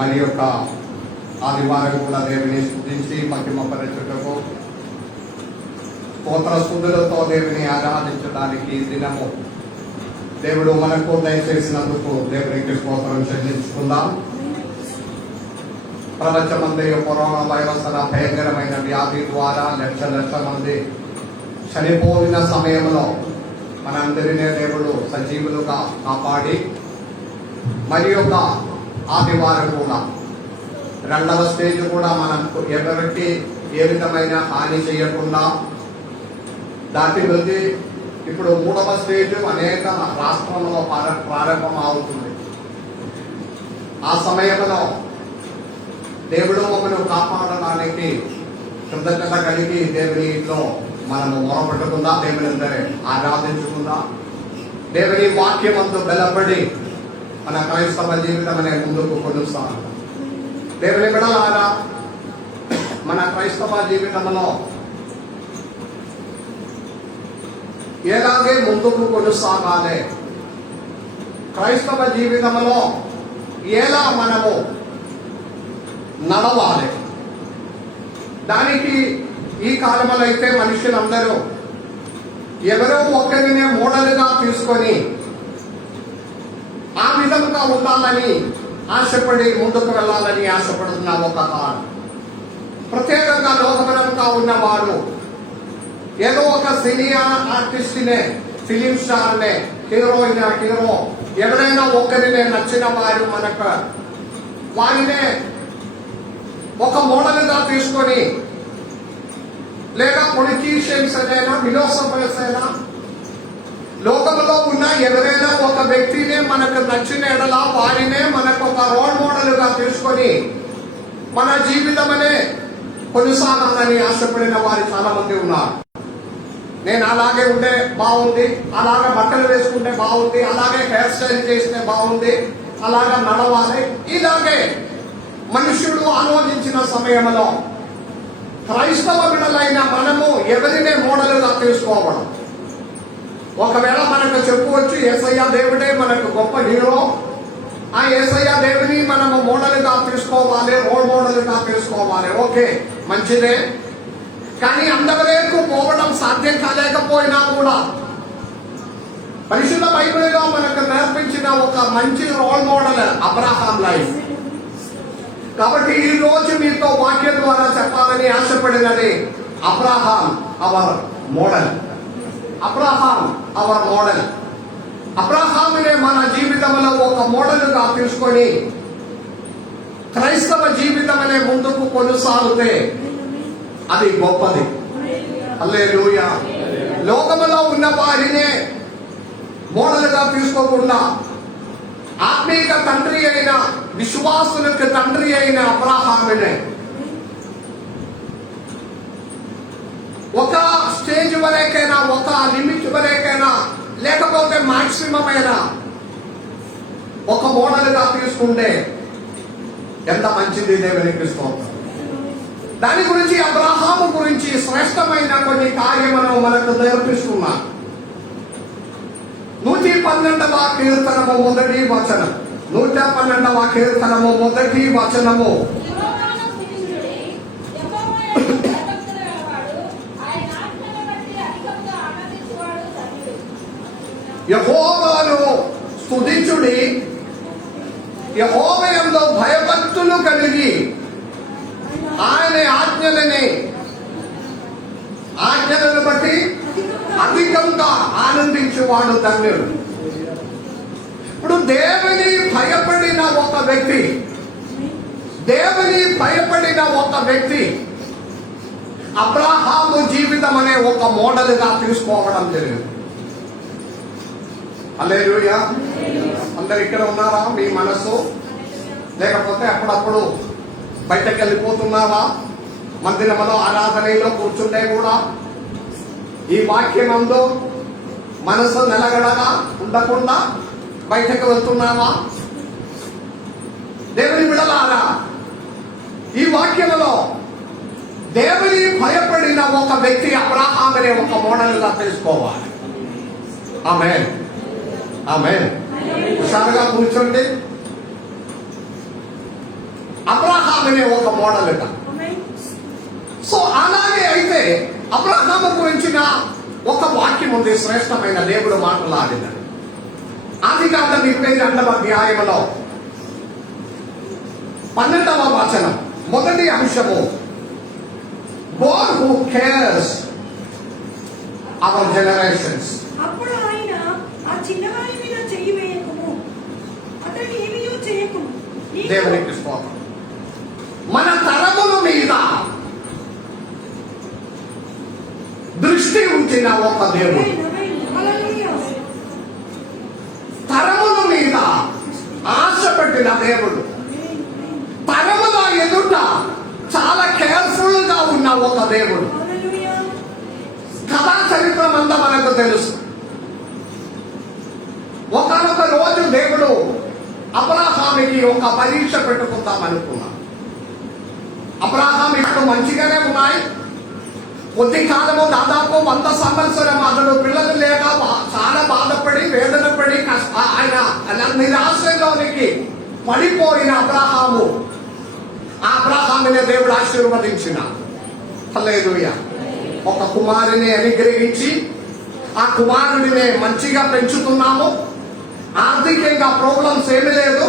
మరి యొక్క ఆదివారం కూడా దేవుని స్తుతించి మహిమపరచుటకు స్తోత్ర స్తుతులతో దేవుని ఆరాధించడానికి దినము దేవుడు మనకు దయచేసినందుకు దేవునికి స్తోత్రం చెల్లించుకుందాం. ప్రపంచమంతయు కరోనా వైరస్ అనే భయంకరమైన వ్యాధి ద్వారా లక్ష మంది చనిపోయిన సమయంలో మనందరినీ దేవుడు సజీవులుగా కాపాడి మరి యొక్క ఆదివారం కూడా రెండవ స్టేజ్ కూడా మనకు ఎవరికి ఏ విధమైన హాని చేయకుండా దాటి వెళ్ళి ఇప్పుడు మూడవ స్టేజ్ అనేక రాష్ట్రంలో ప్రారంభం అవుతుంది. ఆ సమయంలో దేవుడు మమ్మల్ని కాపాడడానికి కృతజ్ఞత కలిగి దేవునిలో మనము మొరపెట్టుకుందా, దేవుని అందరే ఆరాధించుకుందా, దేవుని వాక్యమందు బలపడి మన క్రైస్తవ జీవితం అనే ముందుకు కొనసాగుతాం. దేవుని బిడ్డలారా, మన క్రైస్తవ జీవితంలో ఎలాగే ముందుకు కొనసాగాలి, క్రైస్తవ జీవితంలో ఎలా మనము నడవాలి, దానికి ఈ కాలంలో అయితే మనుషులందరూ ఎవరో ఒకరినే మోడల్గా తీసుకొని ఆ విధంగా ఉండాలని ఆశపడి ముందుకు వెళ్ళాలని ఆశపడుతున్న ఒక కాలం. ప్రత్యేకంగా లోకపరంగా ఉన్నవాడు ఏదో ఒక సీనియర్ ఆర్టిస్ట్నే, ఫిలిం స్టార్నే, హీరో ఎవరైనా ఒకరినే నచ్చిన వారు మనకు వారినే ఒక మోడల్గా తీసుకొని, లేదా పొలిటీషియన్స్ అయినా ఫిలాసఫర్స్ అయినా లోకంలో ఉన్న ఎవరైనా ఒక వ్యక్తినే మనకు నచ్చిన ఎడల వారినే మనకు ఒక రోల్ మోడల్గా తీసుకొని మన జీవితం అనే కొనసాగాలని ఆశపడిన వారు చాలా మంది ఉన్నారు. నేను అలాగే ఉంటే బాగుంది, అలాగే బట్టలు వేసుకుంటే బాగుంది, అలాగే హెయిర్ స్టైల్ చేస్తే బాగుంది, అలాగా నడవాలి, ఇలాగే మనుషుడు ఆలోచించిన సమయంలో క్రైస్తవ బిడ్డలైన మనము ఎవరినే మోడల్గా తీసుకోవడం. ఒకవేళ మనకు చెప్పువచ్చు యేసయ్య దేవుడే మనకు గొప్ప హీరో, ఆ యేసయ్య దేవుని మనము మోడల్గా తీసుకోవాలి, రోల్ మోడల్గా తీసుకోవాలి, ఓకే మంచిదే. కానీ అంతవరకు పోవడం సాధ్యం కాలేకపోయినా కూడా పరిశుద్ధ బైబిల్లో మనకు నేర్పించిన ఒక మంచి రోల్ మోడల్ అబ్రహాం లైఫ్. కాబట్టి ఈ రోజు మీతో వాక్యం ద్వారా చెప్పాలని ఆశపడినది Abraham our model. Abraham our model. అబ్రహామునే మన జీవితంలో ఒక మోడల్గా తీసుకొని క్రైస్తవ జీవితం అనే ముందుకు కొనసాగితే అది గొప్పది. హల్లెలూయా. లోకములో ఉన్న వారినే మోడల్గా తీసుకోకుండా ఆత్మీయ తండ్రి అయిన, విశ్వాసులకు తండ్రి అయిన అబ్రహామునే ఒక స్టేజ్ వరకైనా, ఒక లిమిట్ వరకైనా, లేకపోతే మాక్సిమం అయినా ఒక మోడల్గా తీసుకుంటే ఎంత మంచిది దేవునికి స్తోత్రం. దాని గురించి అబ్రహాము గురించి శ్రేష్టమైన కొన్ని కార్యములను మనకు నేర్పిస్తున్నా. 112వ కీర్తనము 1వ వచనం, 112వ కీర్తనము 1వ వచనము. యెహోవాను స్తుతించుడి, యెహోవాయందు భయభక్తులు కలిగి ఆయన ఆజ్ఞలను బట్టి అధికంగా ఆనందించేవాడు ధన్యుడు. ఇప్పుడు దేవుని భయపడిన ఒక వ్యక్తి అబ్రహాము జీవితం అనే ఒక మోడల్గా తీసుకోవడం జరిగింది. హల్లెలూయా. అందరు ఇక్కడ ఉన్నారా? మీ మనసు లేకపోతే అప్పుడప్పుడు బయటకు వెళ్ళిపోతున్నావా? మందిరంలో ఆరాధనలో కూర్చుంటే కూడా ఈ వాక్యమందు మనసు నిలగడగా ఉండకుండా బయటకు వెళ్తున్నావా? దేవుని బిడ్డలారా, ఈ వాక్యంలో దేవుని భయపడిన ఒక వ్యక్తి అబ్రహాం అనే ఒక మోడల్గా తెలుసుకోవాలి. ఆమేన్, ఆమేన్. హుషారుగా కూర్చోండి. అబ్రహాం అనే ఒక మోడల్ అట. సో అలాగే అయితే అబ్రహాము గురించిన ఒక వాక్యం ఉంది, శ్రేష్టమైన దేవుడు మాట్లాడినది. ఆదికాండం 22వ అధ్యాయములో 12వ వచనం మొదటి అంశము, God who cares our generations. అప్పుడు ఆయన ఆ చిన్నవారి మీద చెయ్యి వేయకము, అతడు ఏమీయూ చేయకము. దేవునికి స్తోత్రం. మన తరముల మీద దృష్టి ఉంచిన ఒక దేవుడు, తరముల మీద ఆశపడిన దేవుడు, తరముల ఎదుట చాలా కేర్ఫుల్ గా ఉన్న ఒక దేవుడు. కథా చరిత్రం అంతా మనకు తెలుసు. ఒకనొక రోజు దేవుడు అబ్రహాముకి ఒక పరీక్ష పెట్టుకుందాం అనుకున్నాడు. అబ్రహాం ఇప్పుడు మంచిగానే ఉన్నాయి. కొద్ది కాలము దాదాపు 100 సంవత్సరం అతడు పిల్లలు లేక చాలా బాధపడి వేదన పడి ఆయన నిరాశలోనికి పడిపోయిన అబ్రహామునే దేవుడు ఆశీర్వదించిన. హల్లెలూయా. ఒక కుమారుని అనుగ్రహించి ఆ కుమారుడిని మంచిగా పెంచుతున్నాము. ఆర్థికంగా ప్రాబ్లమ్స్ ఏమీ లేదు,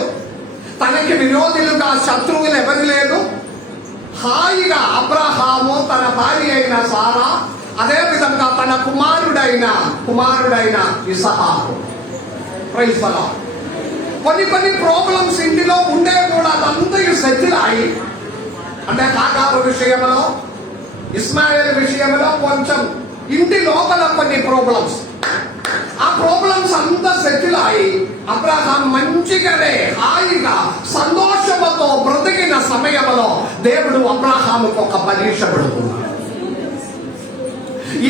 తనకి విరోధులుగా శత్రువులు ఎవరు లేదు. హాయిగా అబ్రహాము తన భార్య అయిన సారా, అదే విధంగా తన కుమారుడైన ఇస్సాకు. Praise the Lord. కొన్ని ప్రాబ్లమ్స్ ఇంటిలో ఉండే కూడా అదంతా సెటిల్ అయ్యి, అంటే కాకారు విషయంలో, ఇస్మాయిల్ విషయంలో కొంచెం ఇంటి లోపల కొన్ని ప్రాబ్లమ్స్, ఆ ప్రాబ్లమ్స్ అంతా సెటిల్ అయ్యి అబ్రహాం మంచిగానే హాయిగా సంతోషంతో బ్రతికిన సమయంలో దేవుడు అబ్రహాముకు ఒక పరీక్ష పెడుతున్నాడు.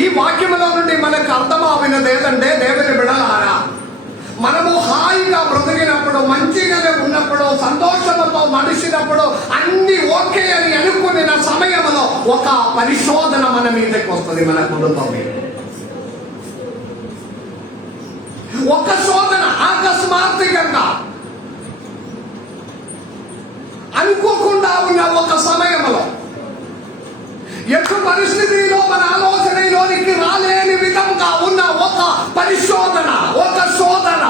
ఈ వాక్యములో నుండి మనకు అర్థమవుతున్నది ఏంటంటే, దేవుని బిడ్డలారా, మనము హాయిగా బ్రతికినప్పుడు, మంచిగానే ఉన్నప్పుడు, సంతోషంతో నడిచినప్పుడు అన్ని ఓకే అని అనుకున్న సమయంలో ఒక పరిశోధన మన మీదకి వస్తుంది, మన కుటుంబం మీద. ఒక శోధన అకస్మాత్తుగా అనుకోకుండా ఉన్న ఒక సమయంలో, ఎటు పరిస్థితిలో మన ఆలోచనలోనికి రాలేని విధంగా ఉన్న ఒక పరిశోధన, ఒక శోధన.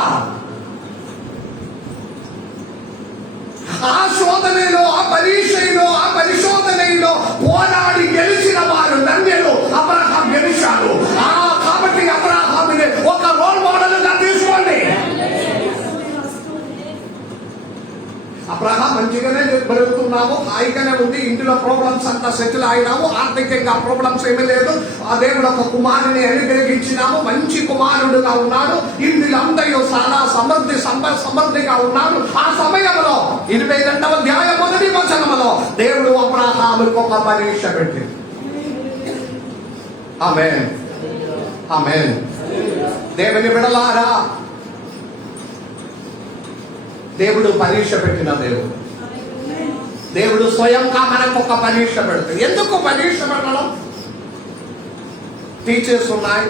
ఆ శోధనలో, ఆ పరీక్షలో, ఆ పరిశోధనలో పోరాడి గెలిచిన వారు ధన్యులు. అబ్రహాం గెలిచాడు. కాబట్టి అబ్రహాముని ఒక రోల్ మోడల్ గా తీసుకోండి. అబ్రహాం మంచిగానే బ్రతుకున్నాము, హాయిగానే ఉంది, ఇంటిలో ప్రాబ్లమ్స్ అంతా సెటిల్ అయినాము, ఆర్థికంగా ప్రాబ్లమ్స్ ఏమీ లేదు. ఆ దేవుడు ఒక కుమారుని అనుగ్రహించినాము, మంచి కుమారుడుగా ఉన్నాడు, ఇంటిలో అందరూ చాలా సమృద్ధిగా ఉన్నాడు. ఆ సమయంలో 22వ అధ్యాయం 1వ వచనంలో దేవుడు అబ్రహాముకు ఒక పరీక్ష పెట్టింది. ఆమేన్, ఆమేన్. దేవుని బిడ్డలారా, దేవుడు పరీక్ష పెట్టిన దేవుడు స్వయంగా మనకు ఒక పరీక్ష పెడుతుంది. ఎందుకు పరీక్ష పెట్టడం? టీచర్స్ ఉన్నాయి,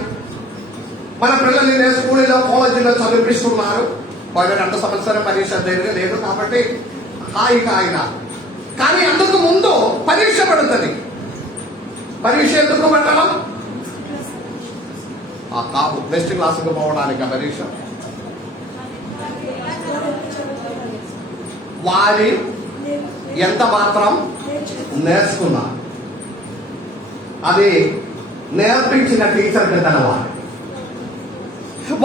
మన పిల్లల్ని స్కూల్లో, కాలేజీలో చదివిస్తున్నారు. వాళ్ళు 2 సంవత్సరం పరీక్ష లేదు కాబట్టి హాయిగా ఆయన. కానీ అందుకు ముందు పరీక్ష పెడుతుంది. పరీక్ష ఎందుకు పెట్టడం? కాదు, నెక్స్ట్ క్లాసుకు పోవడానికి పరీక్ష. వారి ఎంత మాత్రం నేర్చుకున్నారు, అది నేర్పించిన టీచర్కి తెలవాలి.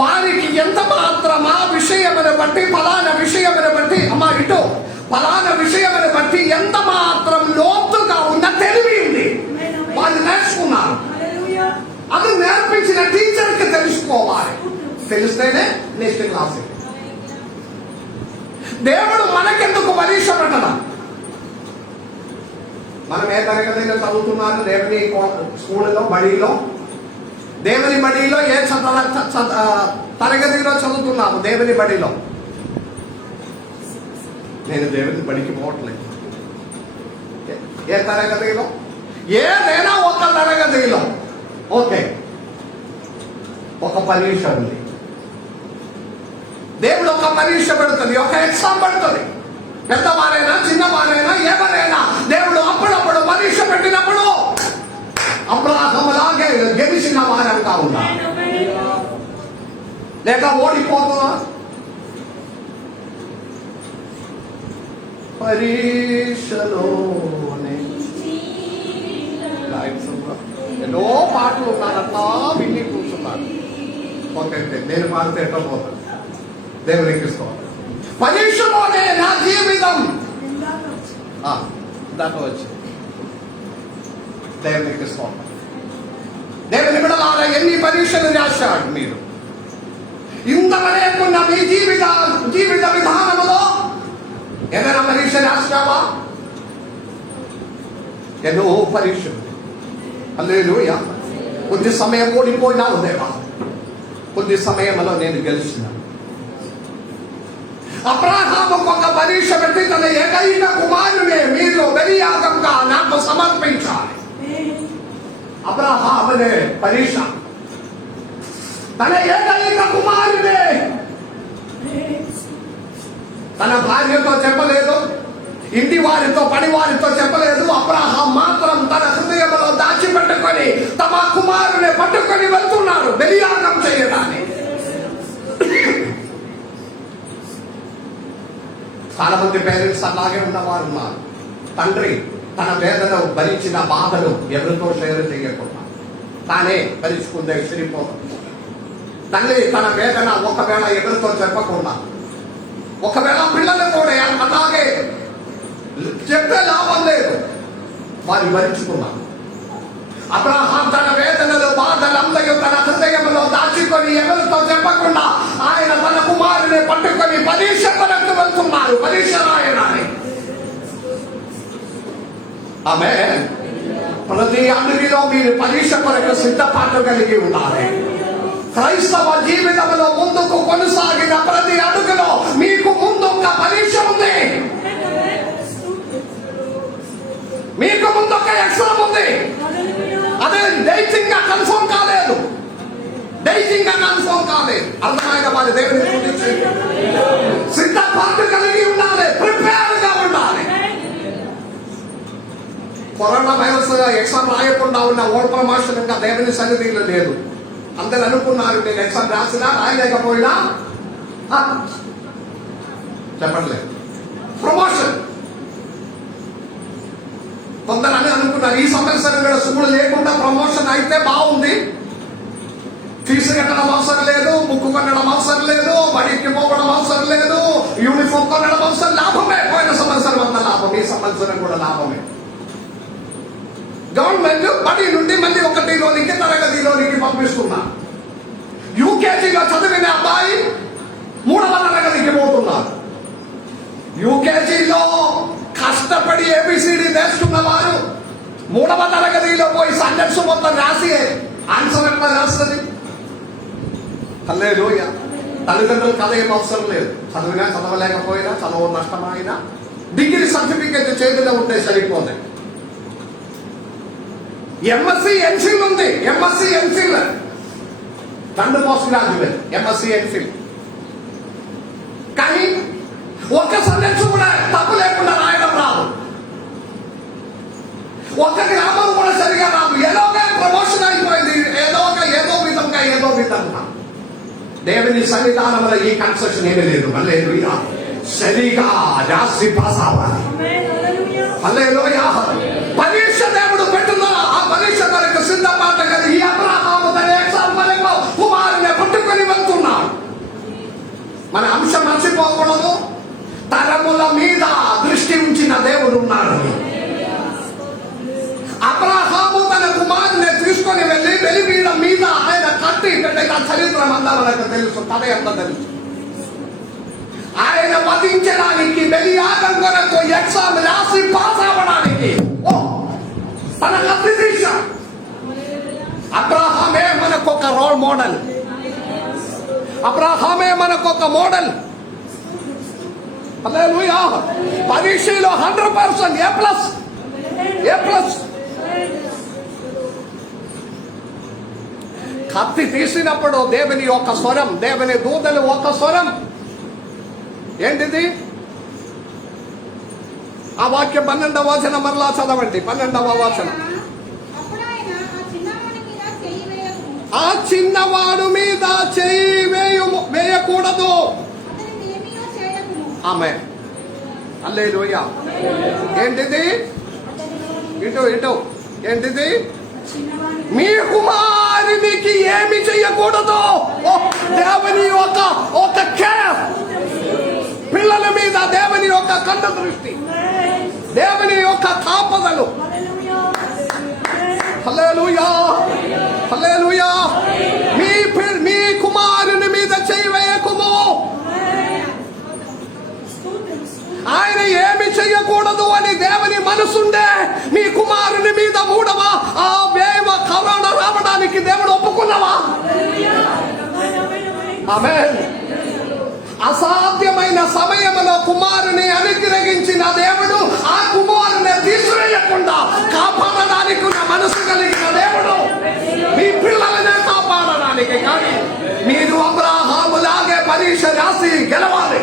వారికి ఎంత మాత్రం ఆ విషయమును బట్టి, ఫలానా విషయమును బట్టి, ఇటు ఫలానా విషయమును బట్టి ఎంత మాత్రం లోతుగా ఉన్న తెలివి ఉంది, వాళ్ళు నేర్చుకున్నారు. అది నేర్పించిన టీచర్కి తెలుసుకోవాలి. తెలిస్తేనే నెక్స్ట్ క్లాస్. దేవుడు మనకెందుకు పరీక్ష పెట్టడం? మనం ఏ తరగతిలో చదువుతున్నారు? దేవుని స్కూల్లో, బడిలో, దేవుని బడిలో ఏ తరగతిలో చదువుతున్నాము? దేవుని బడిలో. నేను దేవుని బడికి పోవట్లేదు. ఏ తరగతిలో? ఏదైనా ఒక తరగతిలో ఓకే, ఒక పరీక్ష ఉంది. దేవుడు ఒక పరీక్ష పెడుతుంది, ఒక ఎగ్జామ్ పెడుతుంది. పెద్దవారైనా చిన్నవారైనా ఎవరైనా గెలిచిన వారంగా ఉండాలి. లేక ఓడిపోతున్నా పరీక్షలోనే ఎన్నో పాటలు ఉన్నారన్నా విని కూర్చున్నాను. ఓకే, నేను పాడితే ఎట్లా పోతాను? దేవునికి ఇస్తాను. పరీక్షలోనే నా జీవితం దాకా వచ్చి దేవునికి ఇస్తాం. దేవుని బిడ్డలారా, ఎన్ని పరీక్షలు రాశాడు మీరు ఇంతవరకున్న మీ జీవిత విధానంలో? ఏదైనా పరీక్ష రాసినావా? ఎన్నో పరీక్షలు. హల్లెలూయా. కొద్ది సమయం ఓడిపోయినావు దేవా, కొద్ది సమయంలో నేను గెలిచినాను. అబ్రహాముకు ఒక పరీక్ష పెట్టి తన ఏకైక కుమారునే మీరు బలియాగంగా నాకు సమర్పించాలి. అబ్రహామునే పరీక్ష. తన ఏకైక కుమారునే తన భార్యతో చెప్పలేదు, ఇంటి వారితో పని వారితో చెప్పలేదు. అబ్రహాం మాత్రం తన హృదయంలో దాచిపెట్టుకొని తమ కుమారుని పట్టుకొని వెళ్తున్నాడు బలియాగం చేయడానికి. చాలా మంది పేరెంట్స్ అలాగే ఉన్నవారు ఉన్నారు. తండ్రి తన వేదన భరించిన బాధను ఎవరితో షేర్ చేయకుండా తానే భరించుకుందే సరిపోతుంది. తల్లి తన వేదన ఒకవేళ ఎవరితో చెప్పకుండా, ఒకవేళ పిల్లలు కూడా అలాగే చెప్పే లాభం లేదు, వారు భరించుకున్నారు. అబ్రహాం తన వేదనలు బాధలందరూ తన హృదయంలో దాచుకొని ఎవరితో చెప్పకుండా ఆయన తన కుమారుని పట్టుకొని పరీక్ష కొరకు వెళ్తున్నారు. పరీక్ష రాయడానికి. ఆమె ప్రతి అడుగులో మీరు పరీక్ష కొరకు సిద్ధపాటు కలిగి ఉండాలి. క్రైస్తవ జీవితంలో ముందుకు కొనసాగిన ప్రతి అడుగులో మీకు ముందు ఒక పరీక్ష ఉంది. మీకు ముందు ఒక ఎగ్జామ్ ఉంది. అదే డైటింగ్ గా కన్ఫర్మ్ కాలేదు. అర్థమైన వారి దేవుని సిద్ధపాటు కలిగి ఉండాలి. ప్రిపేర్ గా ఉండాలి. కరోనా వైరస్ ఎగ్జామ్ రాయకుండా ఉన్న ఓల్డ్ ప్రమోషన్ ఇంకా దేవుని సన్నిధిలో లేదు. అందరు అనుకున్నారు నేను ఎగ్జామ్ రాసినా రాయలేకపోయినా చెప్పట్లేదు ప్రమోషన్. కొందరు అనుకున్నారు ఈ సంవత్సరం కూడా స్కూల్ లేకుండా ప్రమోషన్ అయితే బాగుంది. ఫీజు కట్టడం అవసరం లేదు, బుక్ కొనడం అవసరం లేదు, బడికి పోవడం అవసరం లేదు, యూనిఫామ్ కొనడం అవసరం. లాభమే. పోయిన సంవత్సరం అంత లాభం, ఈ సంవత్సరం కూడా లాభమే. గవర్నమెంట్ బడి నుండి మళ్ళీ 1లోనికి తరగతిలోనికి పంపిస్తున్నారు. యూకేజీలో చదివిన అబ్బాయి 3వ తరగతికి పోతున్నారు. యూకేజీలో కష్టపడి ఏబిసిడి నేర్చుకున్న వారు 3వ తరగతిలో పోయి సెంటెన్స్ మొత్తం రాసి ఆన్సర్ ఎట్లా రాస్తుంది? హల్లెలూయా. తల్లిదండ్రులు కథ ఏం అవసరం లేదు. చదివినా చదవలేకపోయినా, చదువు నష్టమైనా డిగ్రీ సర్టిఫికేట్ చేతిలో ఉంటే సరిపోతుంది. ఎంఎస్సి ఎంఫిల్ ఉంది. MSc MPhil 2 post graduate MSc MPhil. కానీ ఒక్క సెంటెన్స్ కూడా తప్పు లేకుండా రాయడం రాదు. ఒక్క గ్రామం కూడా సరిగా రాదు. ఏదోగా ప్రమోషన్ అయిపోయింది. ఏదో విధంగా దేవుని సన్నిధానంలో ఈ కన్స్ట్రక్షన్ ఏమీ లేదు. హల్లెలూయా. సరిగా రాసి పాస్ అవ్వాలి. హల్లెలూయా. పరీక్ష దేవుడు పెట్టున్న ఆ పరీక్ష కొరకు సిద్ధపాటు కలిగి ఈ అబ్రహాము తన ఎగ్జామ్ కొరకు కుమారుని పట్టుకొని వెళ్తున్నాడు. మన అంశం మర్చిపోకూడదు. తరముల మీద దృష్టి ఉంచిన దేవుడు ఉన్నాడు. అబ్రహాము తన కుమారుని తీసుకొని వెళ్ళి వెలిపీఠం మీద ఆయన కట్టి పెట్టే చరిత్ర అంతా మనకు తెలుసు, కథ ఎంత తెలుసు. ఆయన వధించడానికి బలియాగం కొరకు ఎగ్జామ్ రాసి పాస్ అవ్వడానికి తన కత్తి తీశా. అబ్రహామే మనకొక రోల్ మోడల్. అబ్రహామే మనకొక మోడల్. హల్లెలూయా. పరీక్షలో 100% A+. కత్తి తీసినప్పుడు దేవుని ఒక స్వరం, దేవుని దూతలు ఒక స్వరం. ఏంటిది? ఆ వాక్యం 12వ వచనం మరలా చదవండి. 12వ వచనం. ఆ చిన్నవాడు మీద చేయి వేయకూడదు. అతనికి ఏమీయో చేయకుము. ఆమె హల్లెలూయా. ఏంటిది? ఇటు ఇటు ఏంటిది? చిన్నవాని మీ కుమారునికి ఏమి చెయ్యకూడదు. ఓ, దేవుని యొక్క ఒక కేర్, పిల్లల మీద దేవుని యొక్క కన్న దృష్టి, దేవుని యొక్క కాపదలు. హల్లెలూయా, హల్లెలూయా. మీ కుమారుని మీద చెయ్యి వేయకుము. ఆయన ఏమి చెయ్యకూడదు అని దేవుని మనసుండే మీ కుమారుని మీద మూడవ ఆ వేవ కరోనా రావడానికి దేవుడు ఒప్పుకున్నావా? ఆమేన్. అసాధ్యమైన సమయంలో కుమారుని అనుగ్రహించిన దేవుడు ఆ కుమారుని తీసివేయకుండా కాపాడడానికి ఉన్న మనసు కలిగిన దేవుడు మీ పిల్లలనే కాపాడడానికి. కానీ మీరు అబ్రాహాములాగే పరీక్ష రాసి గెలవాలి.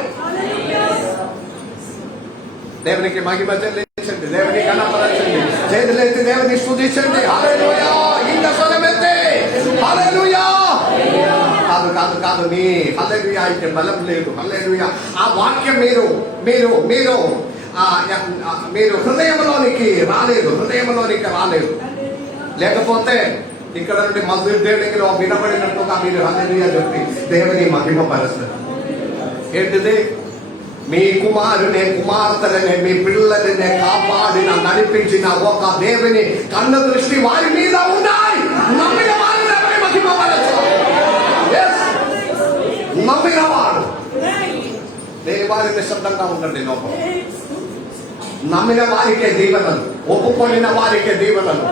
దేవునికి మహిమ చెల్లించండి, దేవుని కనపరచండి, చేతులెత్తి దేవుని స్తుతించండి. హల్లెలూయా. ఇంత స్వరమెత్తి హల్లెలూయా. కాదు కాదు కాదు, నీ హల్లెలూయా అయితే బలం లేదు. హల్లెలూయా. ఆ వాక్యం మీరు మీరు మీరు మీరు హృదయంలోనికి రాలేదు. లేకపోతే ఇక్కడ నుండి మస్జిద్ దేవుడిలో వినబడినట్టుగా మీరు హల్లెలూయా చెప్పి దేవుని మహిమ పరుస్తారు. ఏంటిది? మీ కుమారునే కుమార్తెలనే మీ పిల్లలనే కాపాడిన నడిపించిన ఒక దేవుని కన్న దృష్టి వారి మీద ఉన్నాయి. నమ్మిన వారిని ఎవరి మహిమ పరచు. నమ్మిన వాడు దేని వారి నిశ్శబ్దంగా ఉండండి. లోపల నమ్మిన వారికే దీవెనలు, ఒప్పుకొనిన వారికే దీవెనలు.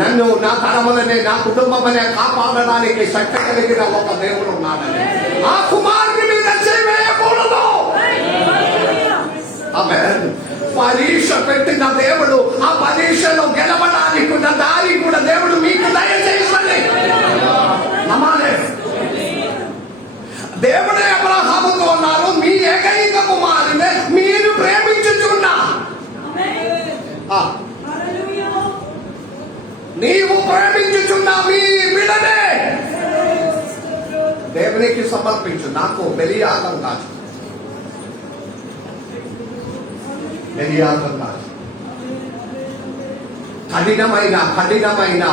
నన్ను, నా తరములనే, నా కుటుంబమనే కాపాడడానికి శక్తి కలిగిన ఒక దేవుడు ఉన్నాడని ఆ కుమారుని మీద చేయకూడదు. ఆమేన్. పరీక్ష పెట్టిన దేవుడు ఆ పరీక్షలో గెలవడానికి ఉన్న దారి కూడా దేవుడు మీకు దయచేయాలి. నమ్మాలి. దేవుడే అబ్రహాముతో ఉన్నారు, మీ ఏకైక కుమారునే మీరు ప్రేమించుచున్నా. నీవు ప్రేమించుచున్నా మీ బిడ్డనే దేవునికి సమర్పించు. నాకు బలియాగం కాదు, బలియాగం కాదు. కఠినమైన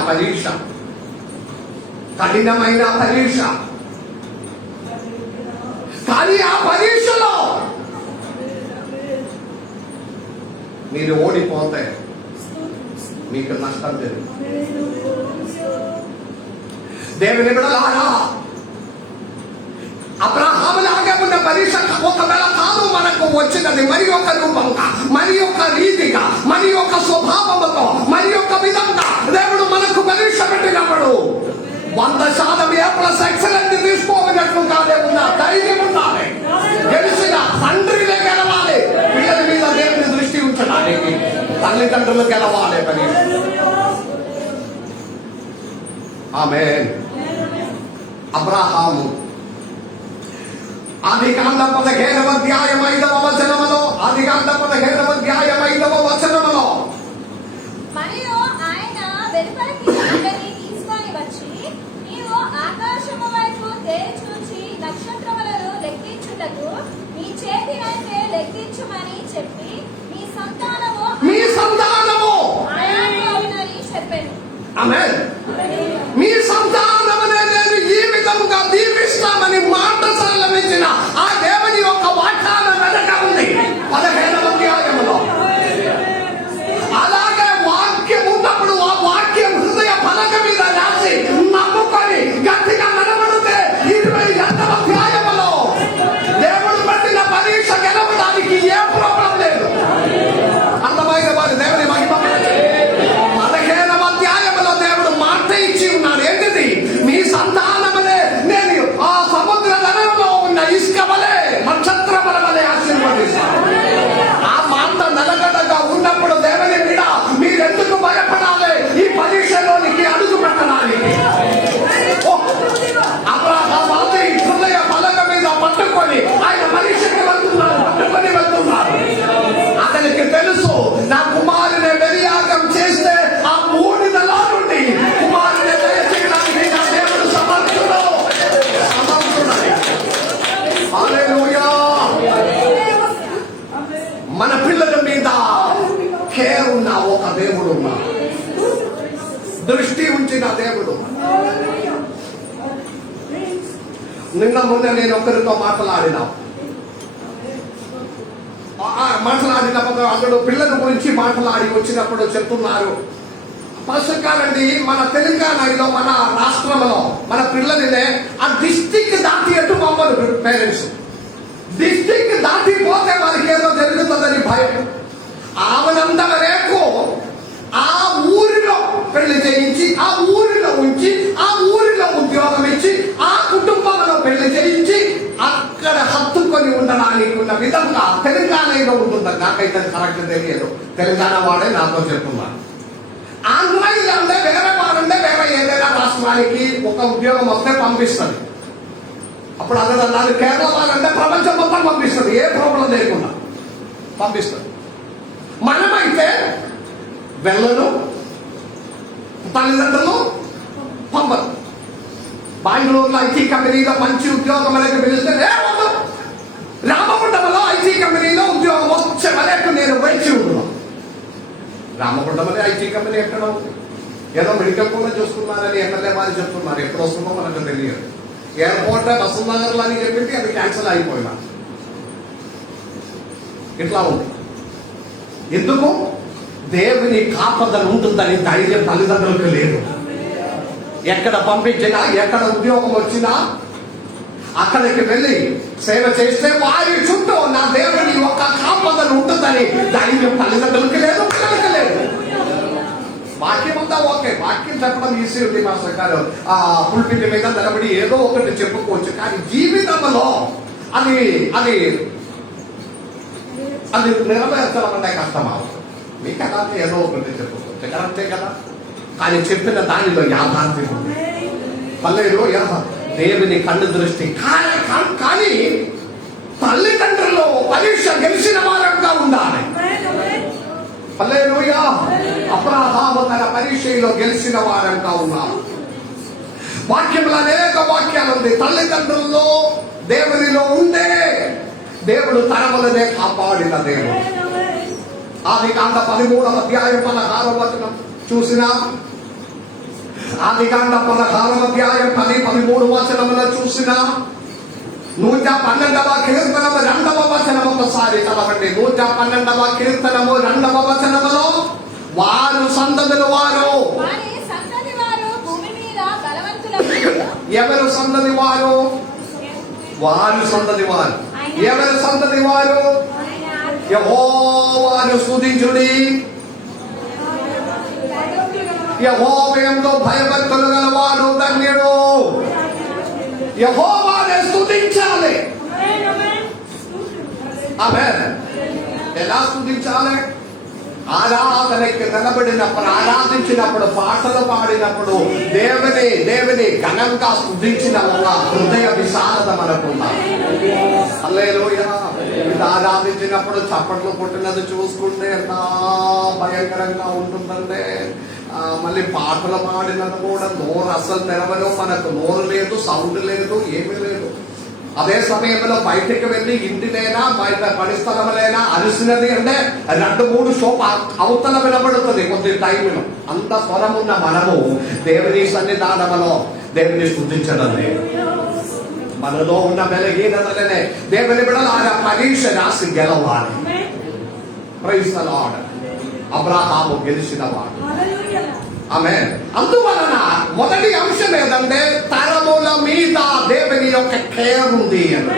పరీక్ష, కఠినమైన పరీక్ష. కానీ ఆ పరీక్షలో మీరు ఓడిపోతే మీకు నష్టం జరుగుతుంది. దేవుని బిడ్డలారా, అబ్రహాములాగా ఉన్న పరీక్ష ఒకవేళ కాదు మనకు వచ్చినది మరి ఒక రూపంగా, మరి ఒక రీతిగా, మరి ఒక స్వభావంతో, మరి ఒక విధంగా దేవుడు మనకు పరీక్ష పెట్టినప్పుడు 100% A+excellent తీసుకోవాలన్నట్లు కాదే ఉన్న ధైర్యం ఉండాలి. గెలిచిన తండ్రినే గెలవాలి. పిల్లల మీద దేవుని దృష్టి ఉంచడానికి తల్లిదండ్రులు గెలవాలి. పరీక్ష. ఆమేన్. అబ్రహాము ఆదికాండం 15వ అధ్యాయం 5వ వచనములో, మరియు ఆయన వెలుపలికి అతన్ని తీసుకొని వచ్చి, నీవు ఆకాశము వైపు తేరి చూచి నక్షత్రములను లెక్కించుటకు నీ చేతినైతే లెక్కించుమని చెప్పి, మీ సంతానము ఆయనని చెప్పాను. ఆమేన్. మీ సంతానమునే నేను ఈ విధముగా దీవిస్తామని మాట సరళమించిన ఆ దేవుని యొక్క వాగ్దానం వెనక ఉంది 15వ అధ్యాయములో. దృష్టి ఉంచిన దేవుడు. నిన్న మొన్న నేను ఒకరితో మాట్లాడినప్పుడు అతడు పిల్లల గురించి మాట్లాడి వచ్చినప్పుడు చెప్తున్నారు, పాస్టర్ గారండి, మన తెలంగాణలో మన రాష్ట్రంలో మన పిల్లలనే ఆ డిస్టిక్ దాటి ఎటు పంపరు పేరెంట్స్. డిస్టిక్ దాటిపోతే వాళ్ళకి ఏదో జరుగుతుందని భయం. ఆమెనంత వరకు ఆ ఊరిలో పెళ్లి చేయించి, ఆ ఊరిలో ఉంచి, ఆ ఊరిలో ఉద్యోగం ఇచ్చి, ఆ కుటుంబంలో పెళ్లి చేయించి అక్కడ హత్తుకొని ఉండడానికి ఉన్న విధంగా తెలంగాణలో ఉంటుందని నాకైతే కరెక్ట్ తెలియదు. తెలంగాణ వాడే నాతో చెప్తున్నారు. ఆంధ్రాలో ఉండే వేరే వాడుండే వేరే ఏదైనా రాష్ట్రానికి ఒక ఉద్యోగం వస్తే పంపిస్తుంది. అప్పుడు అన్నారు కేరళ వాళ్ళంటే ప్రపంచం మొత్తం పంపిస్తుంది, ఏ ప్రాబ్లం లేకుండా పంపిస్తుంది. మనమైతే వెళ్ళను, తల్లిదండ్రులు పంపరు. బెంగళూరులో ఐటీ కంపెనీలో మంచి ఉద్యోగం అనేది పిలిస్తే రామగుండంలో ఐటీ కంపెనీలో ఉద్యోగం వచ్చే వరకు నేను వేచి ఉంటున్నాను. రామగుండంలో ఐటీ కంపెనీ ఎక్కడ ఉంది? ఏదో మెడికల్ కూడా చూస్తున్నారని ఎమ్మెల్యే వారు చెప్తున్నారు. ఎప్పుడు వస్తుందో మనకు తెలియదు. ఎయిర్పోర్ట్ వసుంధనగర్లు అని చెప్పింది, అది క్యాన్సిల్ అయిపోయినా. ఇట్లా ఉంది. ఎందుకు? దేవుని కాపదలు ఉంటుందని ధైర్యం తల్లిదండ్రులకు లేదు. ఎక్కడ పంపించినా, ఎక్కడ ఉద్యోగం వచ్చినా అక్కడికి వెళ్ళి సేవ చేస్తే వారి చుట్టూ నా దేవుని ఒక కాపదలు ఉంటుందని ధైర్యం తల్లిదండ్రులకి లేదు, పిల్లలకి లేదు. వాక్యం అంతా ఓకే, వాక్యం చెప్పడం ఈజీ ఉంది మాస్టర్ గారు. ఆ పుల్పిట్ మీద నిలబడి ఏదో ఒకటి చెప్పుకోవచ్చు, కానీ జీవితంలో అది అది అది నెరవేర్చడం అంటే కష్టం. మీకు కదా ఏదో ఒకటి చెప్పుకోవచ్చు, కరెక్టే కదా. కానీ చెప్పిన దానిలో యాథార్థ్యం ఉంది. పల్లెలో దేవుని కన్ను దృష్టి. కానీ తల్లిదండ్రులు పరీక్ష గెలిచిన వారంగా ఉండాలి. హల్లెలూయా. అబ్రహాము తన పరీక్షలో గెలిచిన వారంగా ఉన్నారు. వాక్యంలో అనేక వాక్యాలు ఉంది. తల్లిదండ్రుల్లో దేవునిలో ఉండే దేవుడు తరములనే కాపాడిన దేవుడు. ఆదికాండ 13వ అధ్యాయం 16వ వచనం చూసినా, ఆదికాండ 16వ అధ్యాయం 10-13 వచనములో చూసినా, 112వ కీర్తనము 2వ వచనం ఒకసారి చదవండి. 112వ కీర్తనము 2వ వచనములో వారు సంతతులు వారు. ఎవరు సంతతి వారు? వారు సంతతి వారు. ఎవరు సంతతి వారు? యెహోవాను స్తుతించుడి. యెహోవాయందు భయభక్తులు గలవాడు ధన్యుడు. యెహోవాను స్తుతించాలి. ఆమేన్. ఎలా స్తుతించాలి? ఆరాధనకి నిలబడినప్పుడు, ఆరాధించినప్పుడు, పాటలు పాడినప్పుడు దేవుని ఘనంగా స్తుతించిన ఒక హృదయ విశాలత మనకున్నాం. హల్లెలూయా. ఇది ఆరాధించినప్పుడు చప్పట్లు కొట్టినది చూసుకుంటే ఎంత భయంకరంగా ఉంటుందంటే, మళ్ళీ పాటలు పాడినది కూడా నోరు అసలు తెరవదు. మనకు నోరు లేదు, సౌండ్ లేదు, ఏమీ లేదు. అదే సమయంలో బయటకు వెళ్ళి ఇంటినైనా బయట పరిస్థలములైనా అరిసినది అంటే 2-3 షోప్ అవతల వినబడుతుంది కొద్ది టైంలో. అంత స్వరం ఉన్న మనము దేవుని సన్నిధానములో దేవుని స్తుతించడం లేదు. మనలో ఉన్న బలహీనతలనే దేవుని బిడ్డలు ఆయన పరీక్ష రాసి గెలవాలి. Praise the lord. అబ్రహాము గెలిచిన వాడు. ఆమేన్. అందువలన మొదటి అంశం ఏదంటే తరముల మీద దేవుని యొక్క కేర్ ఉంది అని.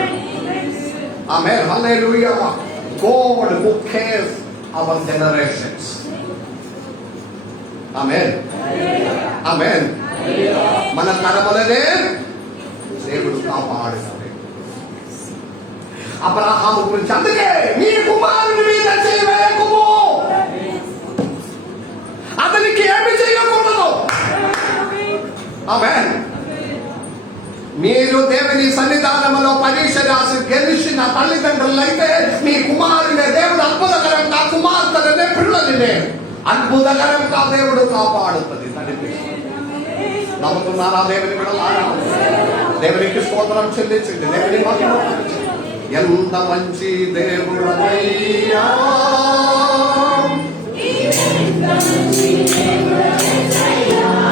ఆమేన్. హల్లెలూయా. God who cares our generations. ఆమేన్. ఆమేన్. మన తరములనే దేవుడు కాపాడుతాడు. అబ్రహాము గురించి అందుకే నీ కుమారుని మీద చేయవేయకుము, అతనికి ఏమి చేయకూడదు. ఆమేన్. మీరు దేవుని సన్నిధానంలో పరీక్ష రాసి గెలిచిన తల్లిదండ్రులైతే మీ కుమారుని దేవుడు అద్భుతకరంగా, కుమార్తెనే పిల్లలనే అద్భుతకరంగా దేవుడు కాపాడుతుంది. నమ్ముతున్నారా దేవుని బిడ్డలారా? దేవునికి స్తోత్రం చెల్లించండి. దేవుని మహిమ. ఎంత మంచి దేవుడయ్యా, ఎంత మంచి దేవుడయ్యా.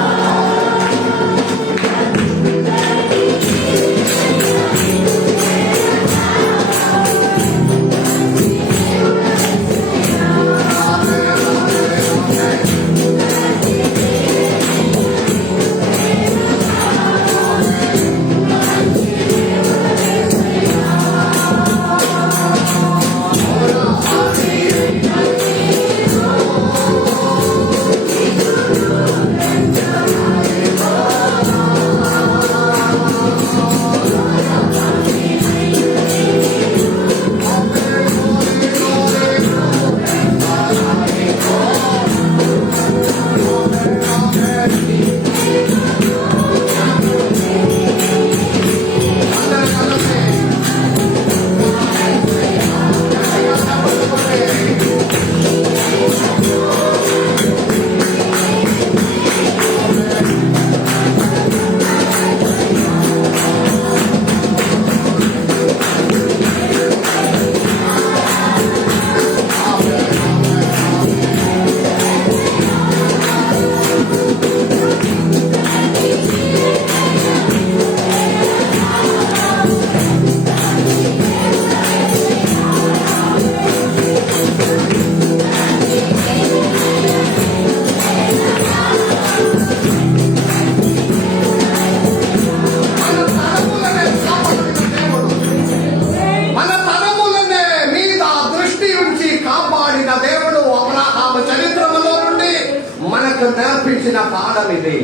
మనకు నేర్పించిన పాఠం ఇది.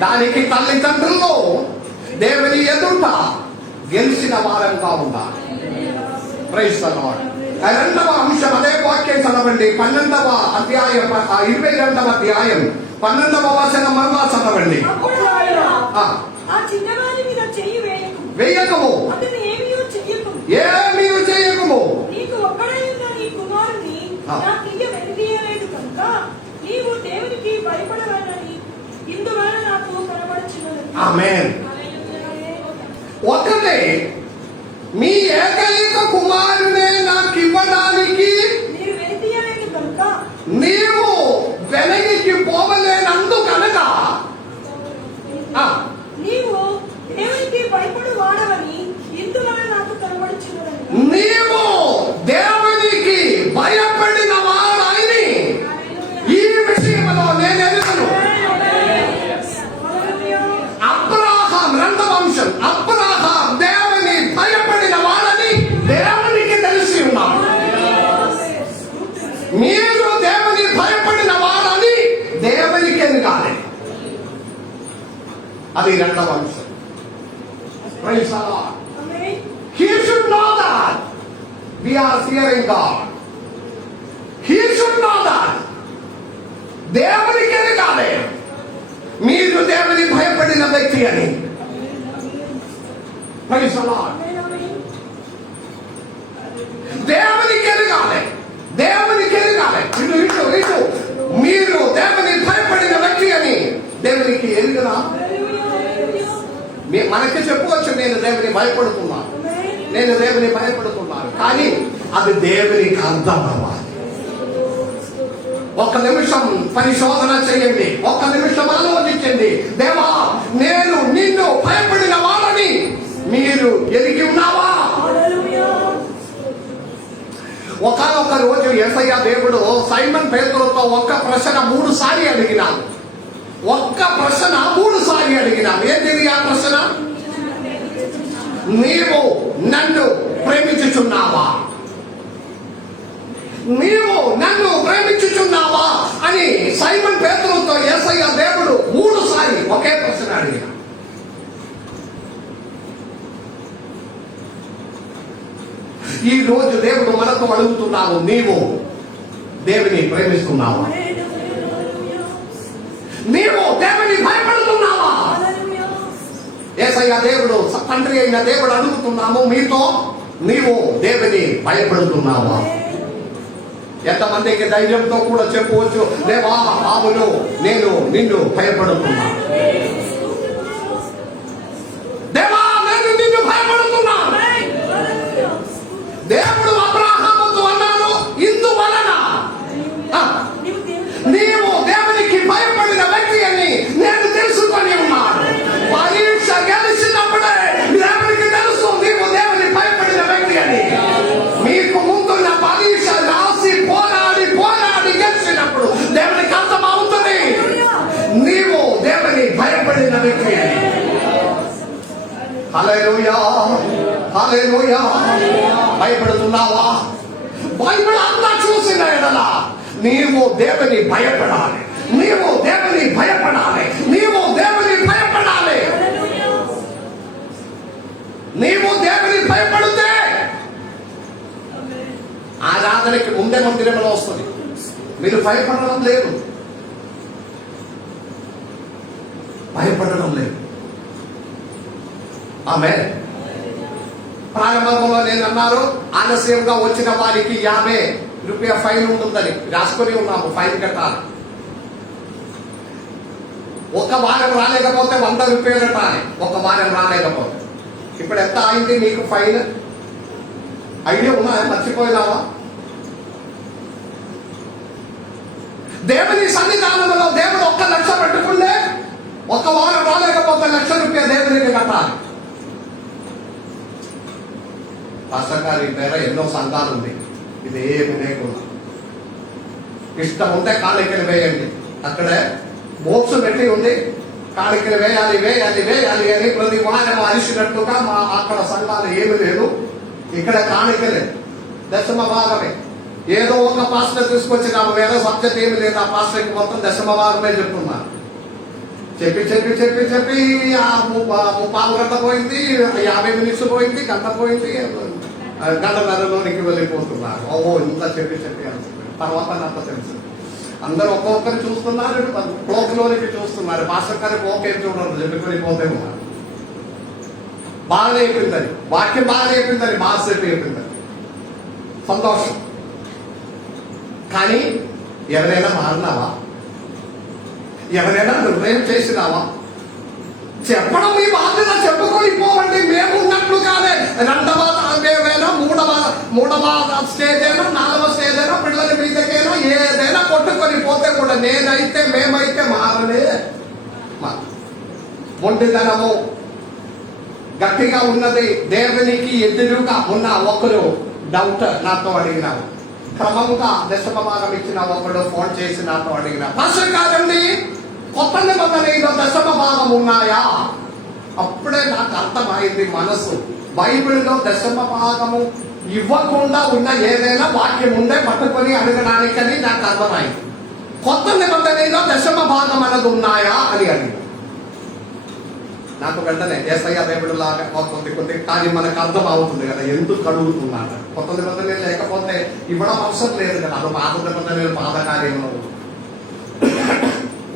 దానికి తల్లిదండ్రులు దేవుని ఎదుట గెలిచిన వారంగా ఉండాలి. Praise the Lord. రెండవ అంశం అదే వాక్యం చదవండి. 12వ అధ్యాయం 22వ అధ్యాయం 12వ వచనం మరలా చదవండి. అప్పుడు ఆయన, ఆ, ఆ చిన్నవాని మీద చెయ్యి వేయకుము, వేయకము, అతను ఏమీయూ చెయ్యకుము. ఏమీ చేయకము. నీకు ఒక్కడై ఉన్న నీ కుమారుని నాకియ్య వెనుదీయలేదు కనుక నీవు దేవునికి భయపడవలనని ఇందువలన నాకు కనబడుచున్నది. ఆమేన్. ఒకటే, మీ ఏకైక కుమారునే నాకు ఇవ్వడానికి మీరు వెనుదీయలేదు కనుక నీవు వెనక్కి పోవలేనందుకనగా నీవు దేవునికి భయపడు వాడవని ఇందువలన నాకు కనబడుచున్నదని. నీవు దేవునికి భయపడిన వాడని ఈ విషయంలో నేను ఎదుగును. అబ్రాహాం రెండవ అంశం. అబ్రాహాం దేవుని భయపడిన వాడని దేవునికి తెలిసి ఉన్నాడు. మీరు దేవుని భయపడిన వాడని దేవునికి ఎదగాలి. అది రెండవ అంశం. Praise the Lord. He should know that we are fearing God. He should know that. దేవునికి ఎదగాలి. మీరు దేవుని భయపడిన వ్యక్తి అని. Praise the Lord. దేవునికి ఎదగాలి. దేవునికి ఎదగాలి. ఇటు మీరు దేవుని భయపడిన వ్యక్తి అని దేవునికి ఎదుగునా? మనకి చెప్పవచ్చు, నేను దేవుని భయపడుతున్నాను, నేను దేవుని భయపడుతున్నాను. కానీ అది దేవునికి అర్థం అవ్వాలి. ఒక్క నిమిషం పరిశోధన చేయండి. ఒక్క నిమిషం ఆలోచించండి. దేవా, నేను నిన్ను భయపడిన వాళ్ళని మీరు ఎరిగి ఉన్నావా? ఒకనొక రోజు యేసయ్య దేవుడు సైమన్ పేతురుతో ఒక్క ప్రశ్న 3 సార్లు అడిగినాడు. ఒక్క ప్రశ్న 3 సార్లు అడిగినాడు. ఏంటిది ఆ ప్రశ్న? నీవు నన్ను ప్రేమించుచున్నావా? నీవు నన్ను ప్రేమించుచున్నావా అని సైమన్ పేతురుతో యేసయ్య దేవుడు 3 సార్లు ఒకే ప్రశ్న అడిగినాడు. ఈ రోజు దేవుడు మనతో అడుగుతున్నావు, నీవు దేవుని ప్రేమిస్తున్నావా? నీవు దేవుని భయపడుతున్నావా? యేసయ్య దేవుడు, తండ్రి అయిన దేవుడు అడుగుతున్నాము మీతో, నీవు దేవుని భయపడుతున్నావా? ఎంతమందికి ధైర్యంతో కూడా చెప్పవచ్చు, దేవా అవును నేను నిన్ను భయపడుతున్నా. దేవా నేను నిన్ను భయపడుతున్నా. దేవుడు అబ్రాహాముతో అన్నాడు, ఇందువలన నీవు దేవునికి భయపడిన వ్యక్తి అని నేను తెలుసుకొని ఉన్నాను. పరీక్ష గెలిచినప్పుడే దేవునికి తెలుసు నీవు దేవుని భయపడిన వ్యక్తి అని. మీకు ముందున్న పరీక్ష రాసి పోరాడి గెలిచినప్పుడు దేవునికి అర్థం అవుతుంది నీవు దేవుని భయపడిన వ్యక్తి అని. హల్లెలూయా, హల్లెలూయా. భయపడుతున్నావా? బైబిల్ అంతా చూసిన ఎడల నీవు దేవుని భయపడాలి. నీవు దేవుని భయపడాలి. నీవు దేవుని భయపడాలి. నీవు దేవుని భయపడితే ఆరాధనకి ముందే మందిరంలో వస్తుంది. మీరు భయపడడం లేదు, భయపడడం లేదు. ఆమేన్. ప్రారంభంలో నేను అన్నారు, ఆలస్యంగా వచ్చిన వారికి 50 రూపాయల ఫైన్ ఉంటుందని రాసుకొని ఉన్నాము. ఫైన్ కట్టాలి. ఒక వారం రాలేకపోతే 100 రూపాయలు కట్టాలి. ఒక వారం రాలేకపోతే. ఇప్పుడు ఎంత అయింది మీకు ఫైన్? ఐడియా ఉన్నా? మర్చిపోయినావా? దేవుని సన్నిధానంలో దేవుడు 1 లక్ష పెట్టుకుంటే ఒక వారం రాలేకపోతే 1,00,000 రూపాయలు దేవునికి కట్టాలి. పాస్టర్ గారి పేర ఎన్నో సంఘాలు ఉంది. ఇది ఏమి లేకుండా ఇష్టం ఉంటే కాணிకలు వేయండి. అక్కడే బోక్స్ పెట్టి ఉంది, కాணிకలు వేయాలి వేయాలి వేయాలి అని ప్రతి వారం అరిసినట్టుగా మా అక్కడ సంఘాలు ఏమి లేదు. ఇక్కడ కాணிకలే, దశమ భాగమే. ఏదో ఒక పాస్టర్ తీసుకొచ్చి నాకు వేరే సబ్జెక్ట్ ఏమి లేదు, ఆ పాస్టర్కి మొత్తం దశమవారమే చెప్తున్నారు. చెప్పి చెప్పి చెప్పి చెప్పి ఆ 3 గంట పోయింది, 50 మినిట్స్ పోయింది, గంట పోయింది, గంటన్నరలోనికి వెళ్ళిపోతున్నారు. ఓ ఇంత చెప్పి చెప్పి అనుకుంటున్నారు. తర్వాత అంత తెలుసు, అందరూ ఒక్కొక్కరు చూస్తున్నారు, క్లోక్లోనికి చూస్తున్నారు. పాస్టర్ గారికి ఓకే చూడరు, చెప్పుకొని పోతే ఉన్నారు. బాగా అయిపోయిందని, వాక్యం బాగా అయిపోయిందని, బాగా సేపు అయిపోయిందని సంతోషం. కానీ ఎవరైనా మారినావా? ఎవరైనా నిర్ణయం చేసినావా? చెప్పడం మీ బాధ్యత, చెప్పుకొని పోవండి. మేము ఉన్నట్లుగానే 2వ వేవేనా 3వ స్టేజ్ అయినా 4వ స్టేజ్ అయినా పిల్లల మీదకైనా ఏదైనా కొట్టుకొని పోతే కూడా నేనైతే మేమైతే మారలే. ఒంటిదనము గట్టిగా ఉన్నది. దేవునికి ఎదురుగా ఉన్న ఒకరు డౌట్ నాతో అడిగినారు. క్రమంగా దశమభాగం ఇచ్చిన ఒకడు ఫోన్ చేసి నాతో అడిగిన, పాస్టర్ కాదండి కొత్త నిబంధనలో దశమభాగం ఉన్నాయా? అప్పుడే నాకు అర్థమైంది మనసు. బైబిల్లో దశమభాగము ఇవ్వకుండా ఉన్న ఏదైనా వాక్యం ఉండే పట్టుకొని అడగడానికని నాకు అర్థమైంది. కొత్త నిబంధనలో దశమభాగం అన్నది ఉన్నాయా అని అడిగి నాకు వెంటనే ఏసయ్య దేవుడు లాగా కొద్ది కానీ మనకు అర్థం అవుతుంది కదా ఎందుకు అడుగుతున్నాడు. కొత్త నిబంధన లేకపోతే ఇవ్వడం అవసరం లేదు కదా. అది పాత నిబంధనలు పాత కార్యంలో